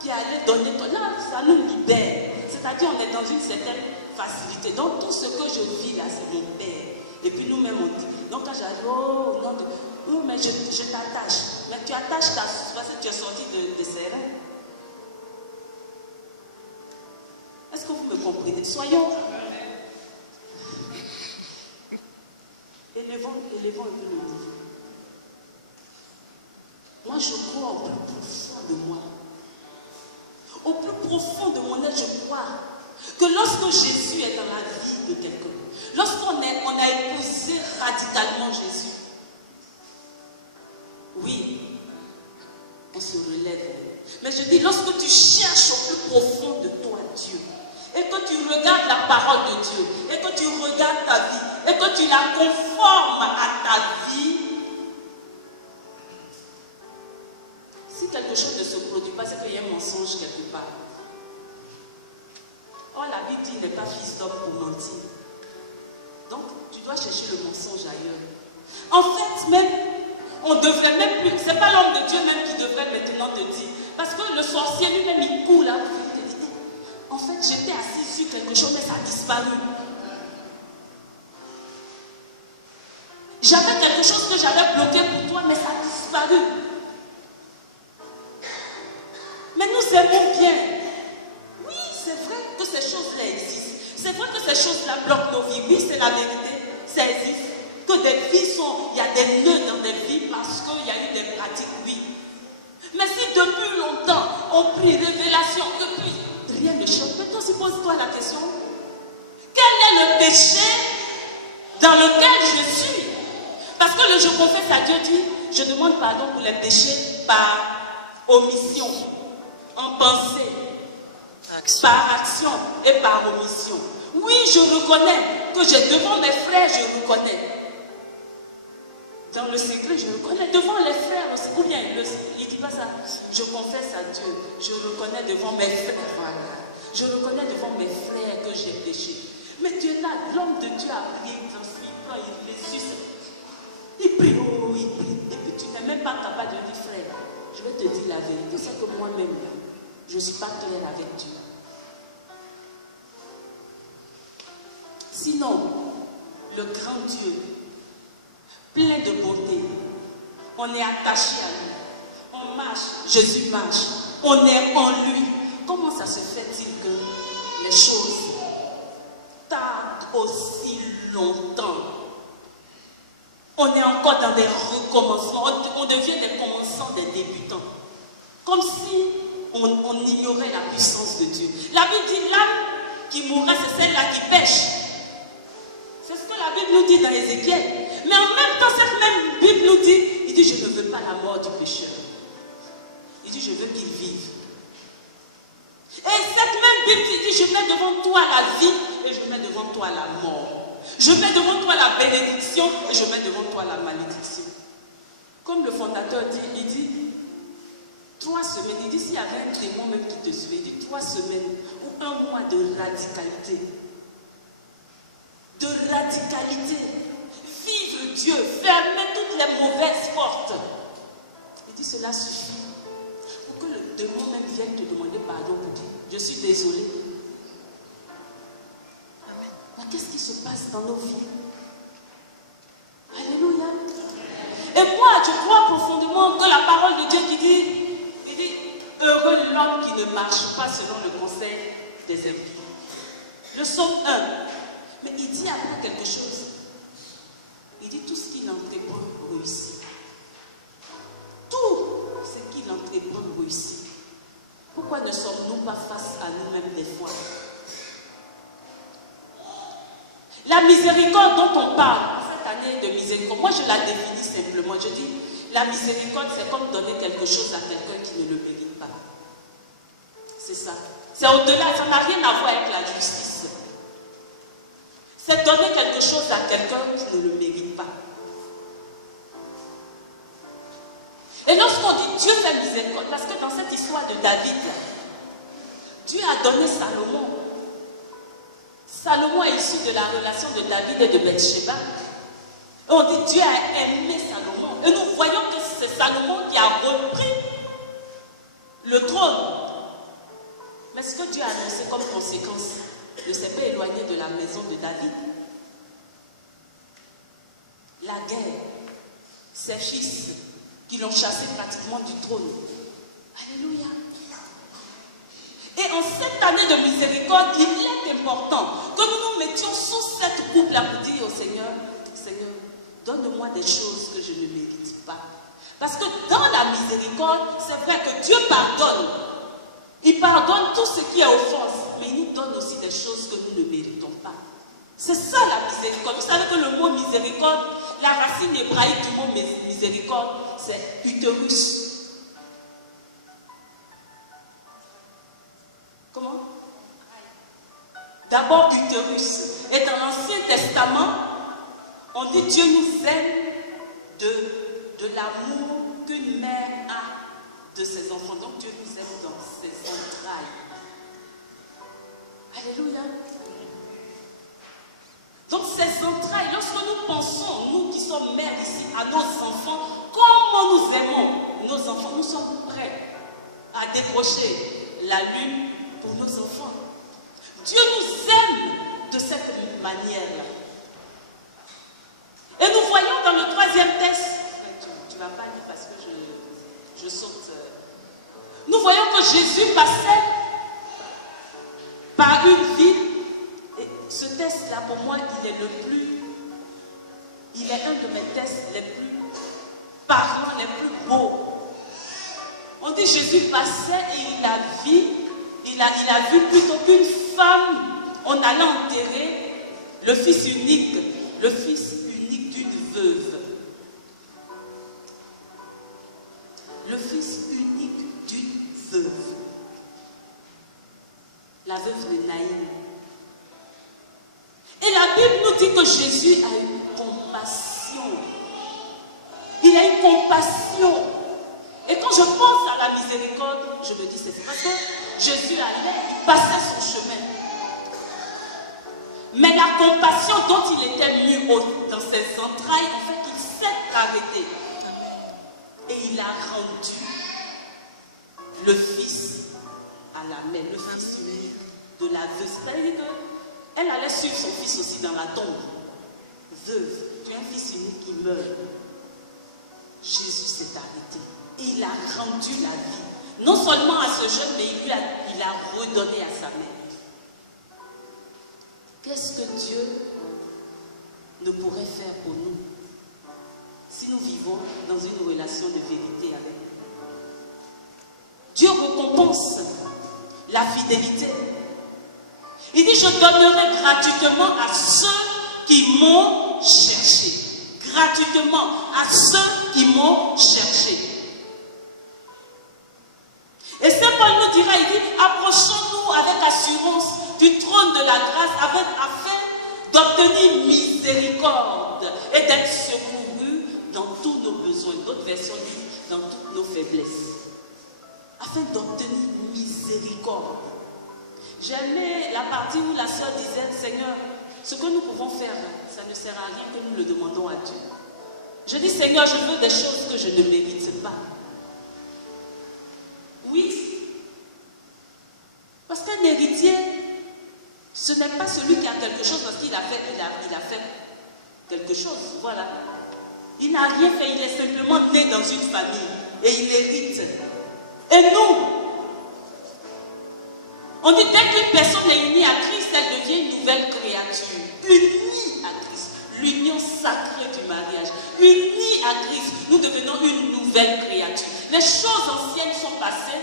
qui allait donner toi. Là, ça nous libère. C'est-à-dire on est dans une certaine facilité. Donc tout ce que je vis là, c'est mon père. Et puis nous-mêmes on dit. Donc quand j'arrive, oh non, oh, mais je t'attache. Mais tu attaches parce que tu es sorti de ses reins. Est-ce que vous me comprenez? Soyons. Élevons un peu le niveau. Moi je crois au plus profond de moi. Au plus profond de mon être, je crois que lorsque Jésus est dans la vie de quelqu'un, lorsqu'on a épousé radicalement Jésus, oui, on se relève. Mais je dis, lorsque tu cherches au plus profond de toi Dieu, et que tu regardes la parole de Dieu, et que tu regardes ta vie, et que tu la conformes à ta vie, si quelque chose ne se produit pas, c'est qu'il y a un mensonge quelque part. Or, la Bible dit, il n'est pas fils d'homme pour mentir. Donc, tu dois chercher le mensonge ailleurs. En fait, même, on devrait même plus, c'est pas l'homme de Dieu même qui devrait maintenant te dire, parce que le sorcier lui-même, il court là, en fait, j'étais assise sur quelque chose, mais ça a disparu. J'avais quelque chose que j'avais bloqué pour toi, mais ça a disparu. Mais nous aimons bien. Oui, c'est vrai que ces choses-là existent. C'est vrai que ces choses-là bloquent nos vies. Oui, c'est la vérité. Ça existe. Que des vies sont... Il y a des nœuds dans des vies parce qu'il y a eu des pratiques, oui. Mais si depuis longtemps, on prie révélation, depuis, rien ne change. Maintenant, si pose-toi la question, quel est le péché dans lequel je suis? Parce que le je confesse à Dieu dit, je demande pardon pour les péchés par omission, en pensée, par action et par omission. Oui, je reconnais que j'ai devant mes frères, je reconnais. Dans le secret, je reconnais devant les frères aussi. Ou bien, il ne dit pas ça. Je confesse à Dieu, je reconnais devant mes frères. Voilà. Je reconnais devant mes frères que j'ai péché. Mais Dieu là, l'homme de Dieu a prié, il les suce. Il prie, oh, il prie. Et puis tu n'es même pas capable de dire, frère, je vais te dire la vérité. C'est que moi-même, je ne suis pas claire avec Dieu. Sinon, le grand Dieu, plein de beauté, on est attaché à lui. On marche, Jésus marche. On est en lui. Comment ça se fait-il que les choses tardent aussi longtemps? On est encore dans des recommencements. On devient des commençants, des débutants. Comme si on ignorait la puissance de Dieu. La Bible dit l'âme qui mourra, c'est celle-là qui pêche. C'est ce que la Bible nous dit dans Ézéchiel. Mais en même temps, cette même Bible nous dit, il dit, je ne veux pas la mort du pécheur. Il dit, je veux qu'il vive. Et cette même Bible dit, je mets devant toi la vie et je mets devant toi la mort. Je mets devant toi la bénédiction et je mets devant toi la malédiction. Comme le fondateur dit, il dit, 3 semaines, il dit, s'il y avait un démon même qui te suivait, il dit 3 semaines ou 1 mois de radicalité. De radicalité. Vivre Dieu, fermer toutes les mauvaises portes. Il dit, cela suffit. Pour que le démon même vienne te demander pardon pour dire, je suis désolé. Mais qu'est-ce qui se passe dans nos vies? Alléluia. Et moi, je crois profondément que la parole de Dieu qui dit, il dit, heureux l'homme qui ne marche pas selon le conseil des impies. Le psaume 1. Mais il dit après quelque chose. Il dit tout ce qu'il entreprend réussit. Tout ce qu'il entreprend réussit. Pourquoi ne sommes-nous pas face à nous-mêmes des fois? La miséricorde dont on parle, cette année de miséricorde, moi je la définis simplement. Je dis, la miséricorde c'est comme donner quelque chose à quelqu'un qui ne le mérite pas. C'est ça. C'est au-delà, ça n'a rien à voir avec la justice. C'est donner quelque chose à quelqu'un qui ne le mérite pas. Et lorsqu'on dit Dieu fait miséricorde, parce que dans cette histoire de David, Dieu a donné Salomon. Salomon est issu de la relation de David et de Bathsheba. Et on dit Dieu a aimé Salomon. Et nous voyons que c'est Salomon qui a repris le trône. Mais ce que Dieu a annoncé comme conséquence ne s'est pas éloigné de la maison de David. La guerre, ses fils qui l'ont chassé pratiquement du trône. Alléluia. Et en cette année de miséricorde, il est important que nous nous mettions sous cette coupe-là pour dire au Seigneur, Seigneur, donne-moi des choses que je ne mérite pas. Parce que dans la miséricorde, c'est vrai que Dieu pardonne. Il pardonne tout ce qui est offense, mais il nous donne aussi des choses que nous ne méritons pas. C'est ça la miséricorde. Vous savez que le mot miséricorde, la racine hébraïque du mot miséricorde, c'est utérus. Comment? D'abord utérus. Et dans l'Ancien Testament, on dit Dieu nous aime de l'amour qu'une mère a de ses enfants. Donc Dieu nous aime dans ses entrailles. Alléluia. Donc ces entrailles, lorsque nous pensons, nous qui sommes mères ici, à nos enfants, comment nous aimons nos enfants, nous sommes prêts à décrocher la lune pour nos enfants. Dieu nous aime de cette manière-là. Et nous voyons dans le troisième texte, tu ne vas pas lire parce que je saute. Nous voyons que Jésus passait par une ville. Et ce texte-là, pour moi, il est un de mes textes les plus parlants, les plus beaux. On dit Jésus passait et il a vu plutôt qu'une femme, on allait enterrer le fils unique d'une veuve. Le fils unique d'une veuve. La veuve de Naïm. Et la Bible nous dit que Jésus a une compassion. Il a une compassion. Et quand je pense à la miséricorde, je me dis c'est parce que Jésus allait, il passait son chemin. Mais la compassion dont il était mis dans ses entrailles, en fait, il s'est arrêté. Et il a rendu le fils à la mère, le fils unique de la veuve. C'est-à-dire qu'elle allait suivre son fils aussi dans la tombe. Veuve, tu as un fils unique qui meurt. Jésus s'est arrêté. Et il a rendu la vie. Non seulement à ce jeune, mais il a redonné à sa mère. Qu'est-ce que Dieu ne pourrait faire pour nous si nous vivons dans une relation de vérité avec lui? Dieu récompense la fidélité. Il dit, je donnerai gratuitement à ceux qui m'ont cherché. Gratuitement à ceux qui m'ont cherché. Et Saint Paul nous dira, il dit, approchons-nous avec assurance du trône de la grâce afin d'obtenir miséricorde et d'être secourus dans tous nos besoins. D'autres versions disent dans toutes nos faiblesses. Afin d'obtenir miséricorde. J'ai aimé la partie où la sœur disait, Seigneur, ce que nous pouvons faire, ça ne sert à rien que nous le demandons à Dieu. Je dis, Seigneur, je veux des choses que je ne mérite pas. Oui, parce qu'un héritier, ce n'est pas celui qui a quelque chose parce qu'il a fait quelque chose, voilà. Il n'a rien fait, il est simplement né dans une famille et il hérite. Et nous, on dit dès qu'une personne est unie à Christ, elle devient une nouvelle créature. Unie à Christ, l'union sacrée du mariage. Unie à Christ, nous devenons une nouvelle créature. Les choses anciennes sont passées,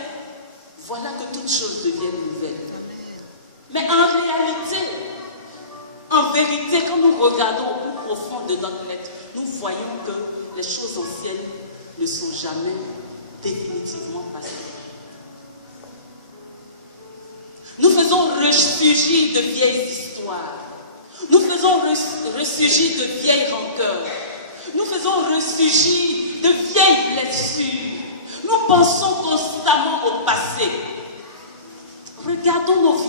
voilà que toutes choses deviennent nouvelles. Mais en réalité, en vérité, quand nous regardons au plus profond de notre être, nous voyons que les choses anciennes ne sont jamais définitivement passées. Nous faisons ressurgir de vieilles histoires. Nous faisons ressurgir de vieilles rancœurs. Nous faisons ressurgir de vieilles blessures. Nous pensons constamment au passé. Regardons nos vies.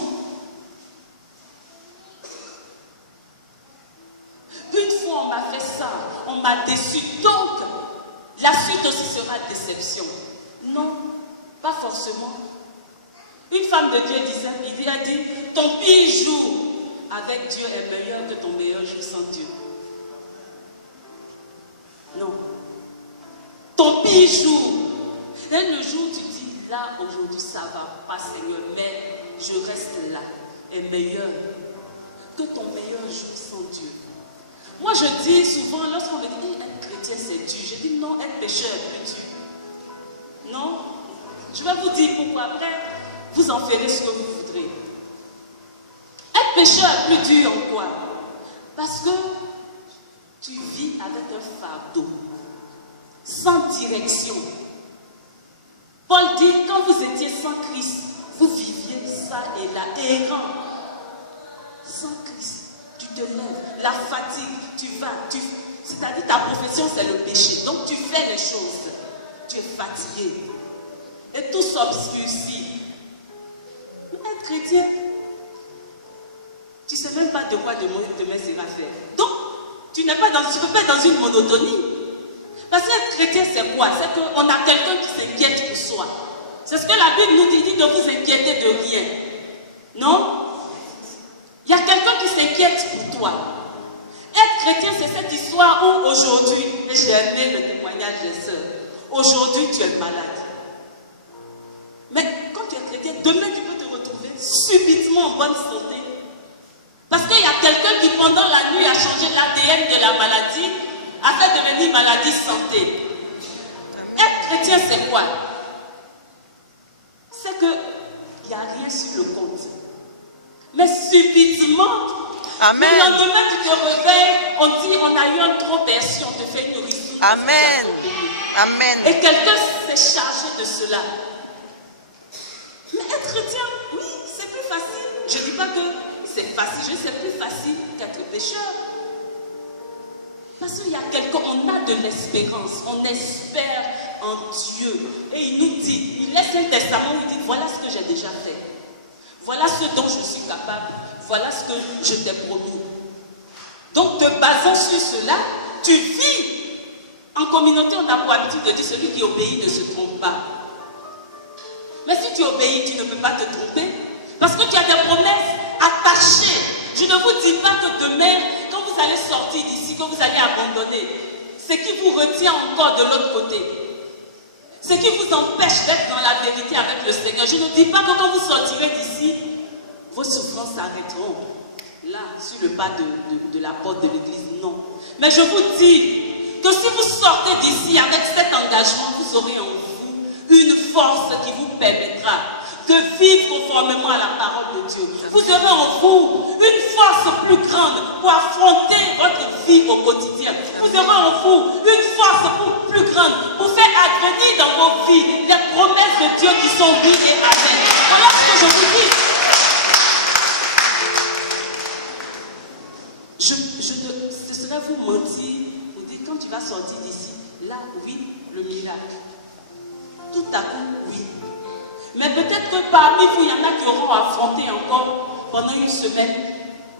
Une fois on m'a fait ça, on m'a déçu. Donc, la suite aussi sera déception. Non, pas forcément. Une femme de Dieu disait, a dit, ton pire jour avec Dieu est meilleur que ton meilleur jour sans Dieu. Non. Ton pire jour. Et le jour où tu dis, là, aujourd'hui, ça va pas, Seigneur, mais je reste là, est meilleur que ton meilleur jour sans Dieu. Moi, je dis souvent, lorsqu'on me dit, être chrétien, c'est dur. Je dis, non, être pécheur est plus dur. Non. Je vais vous dire pourquoi. Après, vous en ferez ce que vous voudrez. Être pécheur est plus dur en quoi? Parce que tu vis avec un fardeau, sans direction. Paul dit, quand vous étiez sans Christ, vous viviez ça et là, errant. Sans Christ, tu te lèves, la fatigue, tu vas, c'est-à-dire ta profession c'est le péché. Donc tu fais les choses, tu es fatigué. Et tout s'obscurcit. Être chrétien, Tu ne sais même pas de quoi demain sera fait. Donc, tu ne peux pas être dans une monotonie. Parce qu'être chrétien, c'est quoi? C'est qu'on a quelqu'un qui s'inquiète pour soi. C'est ce que la Bible nous dit de vous inquiéter de rien. Non? Il y a quelqu'un qui s'inquiète pour toi. Être chrétien, c'est cette histoire où aujourd'hui, et j'ai aimé le témoignage des sœurs, aujourd'hui tu es malade. Mais quand tu es chrétien, demain tu peux te retrouver subitement en bonne santé. Parce qu'il y a quelqu'un qui pendant la nuit a changé l'ADN de la maladie, a fait devenir maladie santé. Être chrétien, c'est quoi? C'est qu'il n'y a rien sur le compte. Mais subitement, Amen. le lendemain tu te réveilles, on dit on a eu un trop perçu, on te fait une rissure. Amen. Amen. Et quelqu'un s'est chargé de cela. Mais être chrétien, oui, c'est plus facile. Je ne dis pas que c'est facile, c'est plus facile qu'être pécheur. Parce qu'il y a quelqu'un, on a de l'espérance, on espère en Dieu. Et il nous dit, il laisse un testament, il dit, voilà ce que j'ai déjà fait. Voilà ce dont je suis capable. Voilà ce que je t'ai promis. Donc, te basant sur cela, tu vis. En communauté, on a pour habitude de dire, celui qui obéit ne se trompe pas. Mais si tu obéis, tu ne peux pas te tromper. Parce que tu as des promesses attachées. Je ne vous dis pas que demain, quand vous allez sortir d'ici, que vous allez abandonner, ce qui vous retient encore de l'autre côté, ce qui vous empêche d'être dans la vérité avec le Seigneur. Je ne dis pas que quand vous sortirez d'ici, vos souffrances s'arrêteront là, sur le pas de la porte de l'église. Non. Mais je vous dis que si vous sortez d'ici avec cet engagement, vous aurez en vous une force qui vous permettra de vivre conformément à la parole de Dieu. Vous aurez en vous une force plus grande pour affronter votre vie au quotidien. Vous aurez en vous une force plus grande pour faire advenir dans vos vies les promesses de Dieu qui sont oui et amen. Voilà ce que je vous dis. Ce serait vous mentir, vous dire quand tu vas sortir d'ici, là, oui, le miracle. Tout à coup, oui. Mais peut-être que parmi vous, il y en a qui auront affronté encore pendant une semaine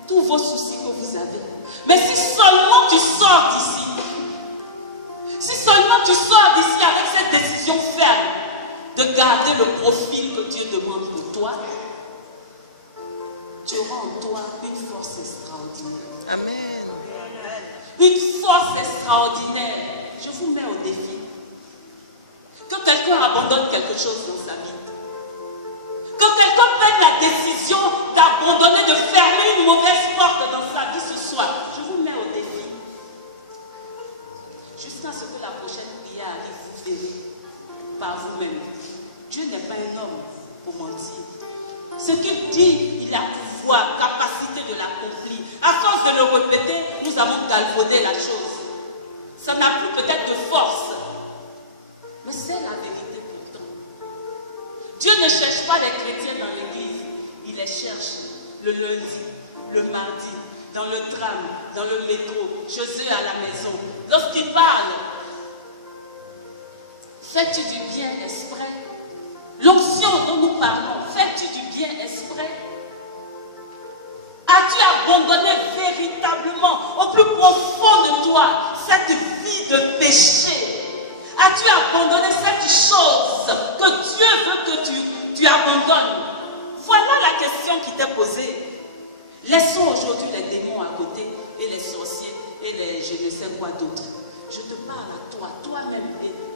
tous vos soucis que vous avez. Mais si seulement tu sors d'ici, si seulement tu sors d'ici avec cette décision ferme de garder le profil que Dieu demande pour toi, tu auras en toi une force extraordinaire. Amen. Une force extraordinaire. Je vous mets au défi. Que quelqu'un abandonne quelque chose dans sa vie. Que quelqu'un prenne la décision d'abandonner, de fermer une mauvaise porte dans sa vie ce soir. Je vous mets au défi. Jusqu'à ce que la prochaine prière arrive, vous verrez par vous-même. Dieu n'est pas un homme pour mentir. Ce qu'il dit, il a pouvoir, capacité de l'accomplir. À force de le répéter, nous avons galvaudé la chose. Ça n'a plus peut-être de force. Mais c'est la vérité pourtant. Dieu ne cherche pas les chrétiens dans l'église. Il les cherche le lundi, le mardi, dans le tram, dans le métro, chez eux à la maison. Lorsqu'il parle, fais-tu du bien exprès? L'onction dont nous parlons, fais-tu du bien exprès? As-tu abandonné véritablement au plus profond de toi cette vie de péché? As-tu abandonné cette chose que Dieu veut que tu abandonnes? Voilà la question qui t'est posée. Laissons aujourd'hui les démons à côté et les sorciers et les je ne sais quoi d'autre. Je te parle à toi, toi-même,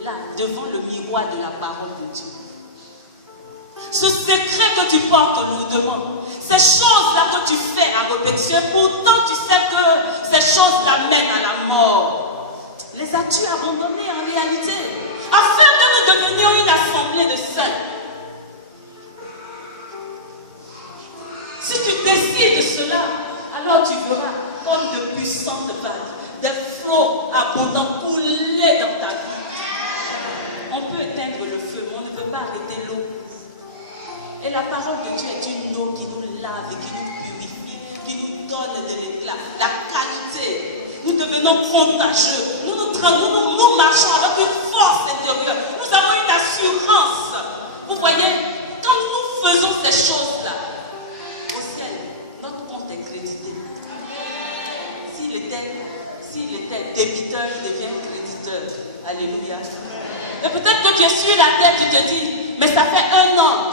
là, devant le miroir de la parole de Dieu. Ce secret que tu portes lourdement, ces choses-là que tu fais à répétition, pourtant tu sais que ces choses-là mènent à la mort. Les as-tu abandonnées en réalité? Afin que nous devenions une assemblée de saints. Si tu décides cela, alors tu verras comme de puissantes vagues, des flots abondants couler dans ta vie. On peut éteindre le feu, mais on ne peut pas arrêter l'eau. Et la parole de Dieu est une eau qui nous lave et qui nous purifie, qui nous donne de l'éclat, la qualité. Nous devenons contagieux. Nous marchons avec une force intérieure. Nous avons une assurance. Vous voyez, quand nous faisons ces choses-là, au ciel, notre compte est crédité. débiteur, il devient créditeur. Alléluia. Et peut-être que tu es sur la terre, tu te dis, mais ça fait 1 an.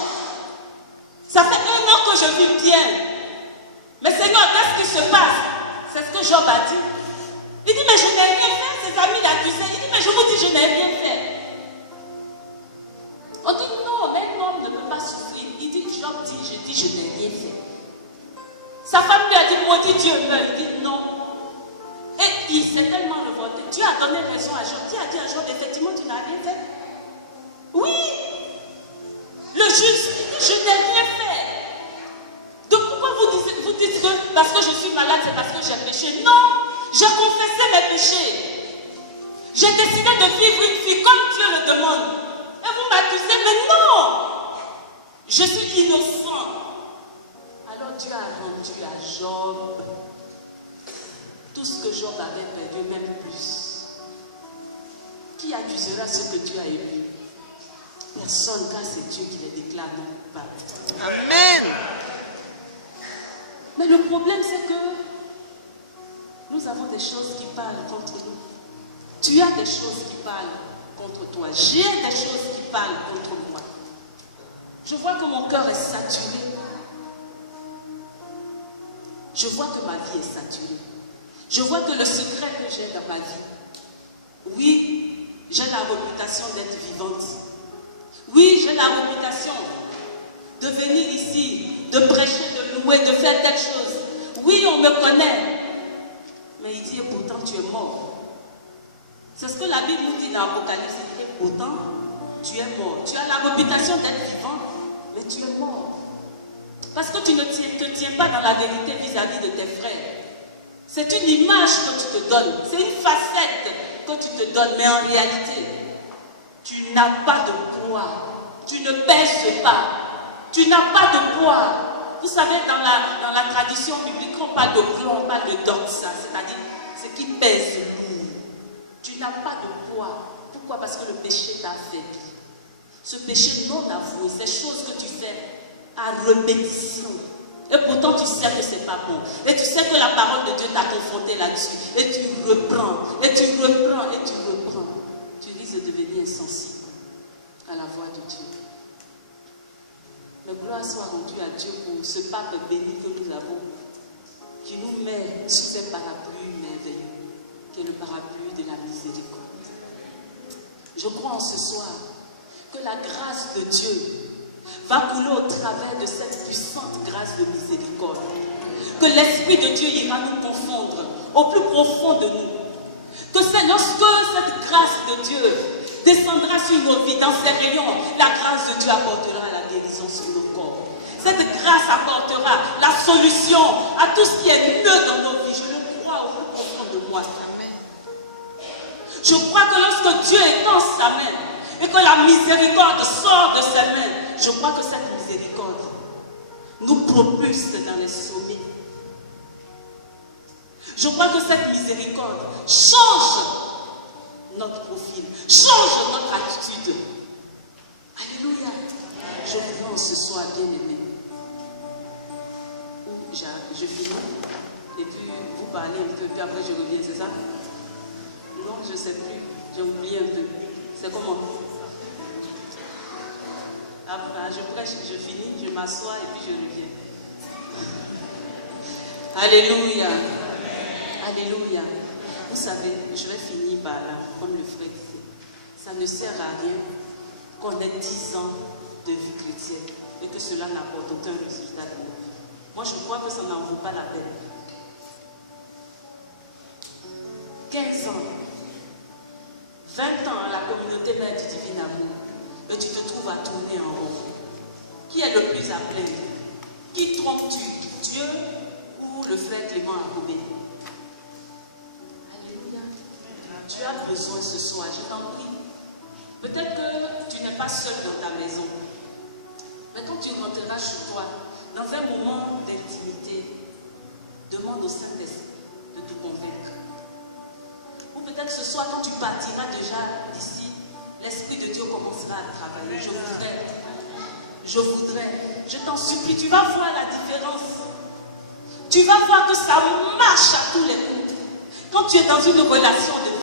Ça fait 1 an que je vis bien. Mais Seigneur, qu'est-ce qui se passe? C'est ce que Job a dit. Il dit, mais je n'ai rien fait. Ses amis l'accusaient. Il dit, mais je vous dis, je n'ai rien fait. On dit, non, mais un homme ne peut pas souffrir. Il dit, Job dit, je n'ai rien fait. Sa femme lui a dit, maudit Dieu meurt. Il dit, non. Et il s'est tellement révolté. Dieu a donné raison à Job. Dieu a dit à Job, effectivement, tu n'as rien fait. Oui. Le juste, il dit, je n'ai rien fait. Donc pourquoi vous dites que parce que je suis malade, c'est parce que j'ai péché? Non. J'ai confessé mes péchés. J'ai décidé de vivre une vie comme Dieu le demande. Et vous m'accusez, mais non. Je suis innocent. Alors Dieu a rendu à Job tout ce que Job avait perdu, même plus. Qui accusera ce que Dieu a ému? Personne, car c'est Dieu qui les déclare non coupables. Amen. Mais le problème, c'est que nous avons des choses qui parlent contre nous. Tu as des choses qui parlent contre toi. J'ai des choses qui parlent contre moi. Je vois que mon cœur est saturé. Je vois que ma vie est saturée. Je vois que le secret que j'ai dans ma vie, oui, j'ai la réputation d'être vivante. Oui, j'ai la réputation de venir ici, de prêcher, de louer, de faire telle chose. Oui, on me connaît. Mais il dit, et pourtant tu es mort. C'est ce que la Bible nous dit dans l'Apocalypse. Et pourtant, tu es mort. Tu as la réputation d'être vivant, mais tu es mort. Parce que tu ne te tiens pas dans la vérité vis-à-vis de tes frères. C'est une image que tu te donnes. C'est une facette que tu te donnes. Mais en réalité, tu n'as pas de poids. Tu ne pèses pas. Tu n'as pas de poids. Vous savez, dans la tradition biblique, on parle de poids, on parle de doxa, c'est-à-dire ce qui pèse lourd. Tu n'as pas de poids. Pourquoi? Parce que le péché t'a affaibli. Ce péché non avoué, ces choses que tu fais à répétition. Et pourtant, tu sais que ce n'est pas bon. Et tu sais que la parole de Dieu t'a confronté là-dessus. Et tu reprends, et tu reprends, et tu reprends. Tu risques de devenir insensible à la voix de Dieu. Mais gloire soit rendue à Dieu pour ce pape béni que nous avons, qui nous met sous un parapluie merveilleux, qui est le parapluie de la miséricorde. Je crois en ce soir que la grâce de Dieu va couler au travers de cette puissante grâce de miséricorde. Que l'Esprit de Dieu ira nous confondre au plus profond de nous. Que lorsque cette grâce de Dieu descendra sur nos vies, dans ses rayons, la grâce de Dieu apportera la guérison sur nos corps. Cette grâce apportera la solution à tout ce qui est nœud dans nos vies. Je le crois au plus profond de moi. Je crois que lorsque Dieu étend sa main et que la miséricorde sort de ses mains, je crois que cette miséricorde nous propulse dans les sommets. Je crois que cette miséricorde change notre profil, change notre attitude. Alléluia. Je vous rends ce soir, bien-aimé. Je finis et puis vous parlez un peu, puis après je reviens, c'est ça? Non, je ne sais plus, j'ai oublié un peu. C'est comment? Après, je prêche, je finis, je m'assois et puis je reviens. Alléluia. Alléluia. Vous savez, je vais finir par là, comme le frère disait. Ça ne sert à rien qu'on ait 10 ans de vie chrétienne et que cela n'apporte aucun résultat dans nos vies. Moi, je crois que ça n'en vaut pas la peine. 15 ans, 20 ans à la communauté Mère du Divin Amour, et tu te trouves à tourner en rond. Qui est le plus à plaindre? Qui trompes-tu? Dieu ou le frère Clément Akobé? Alléluia. Tu as besoin ce soir, je t'en prie. Peut-être que tu n'es pas seul dans ta maison. Mais quand tu rentreras chez toi, dans un moment d'intimité, demande au Saint-Esprit de te convaincre. Ou peut-être ce soir, quand tu partiras déjà d'ici, l'Esprit de Dieu commencera à travailler. Je t'en supplie, tu vas voir la différence. Tu vas voir que ça marche à tous les coups. Quand tu es dans une relation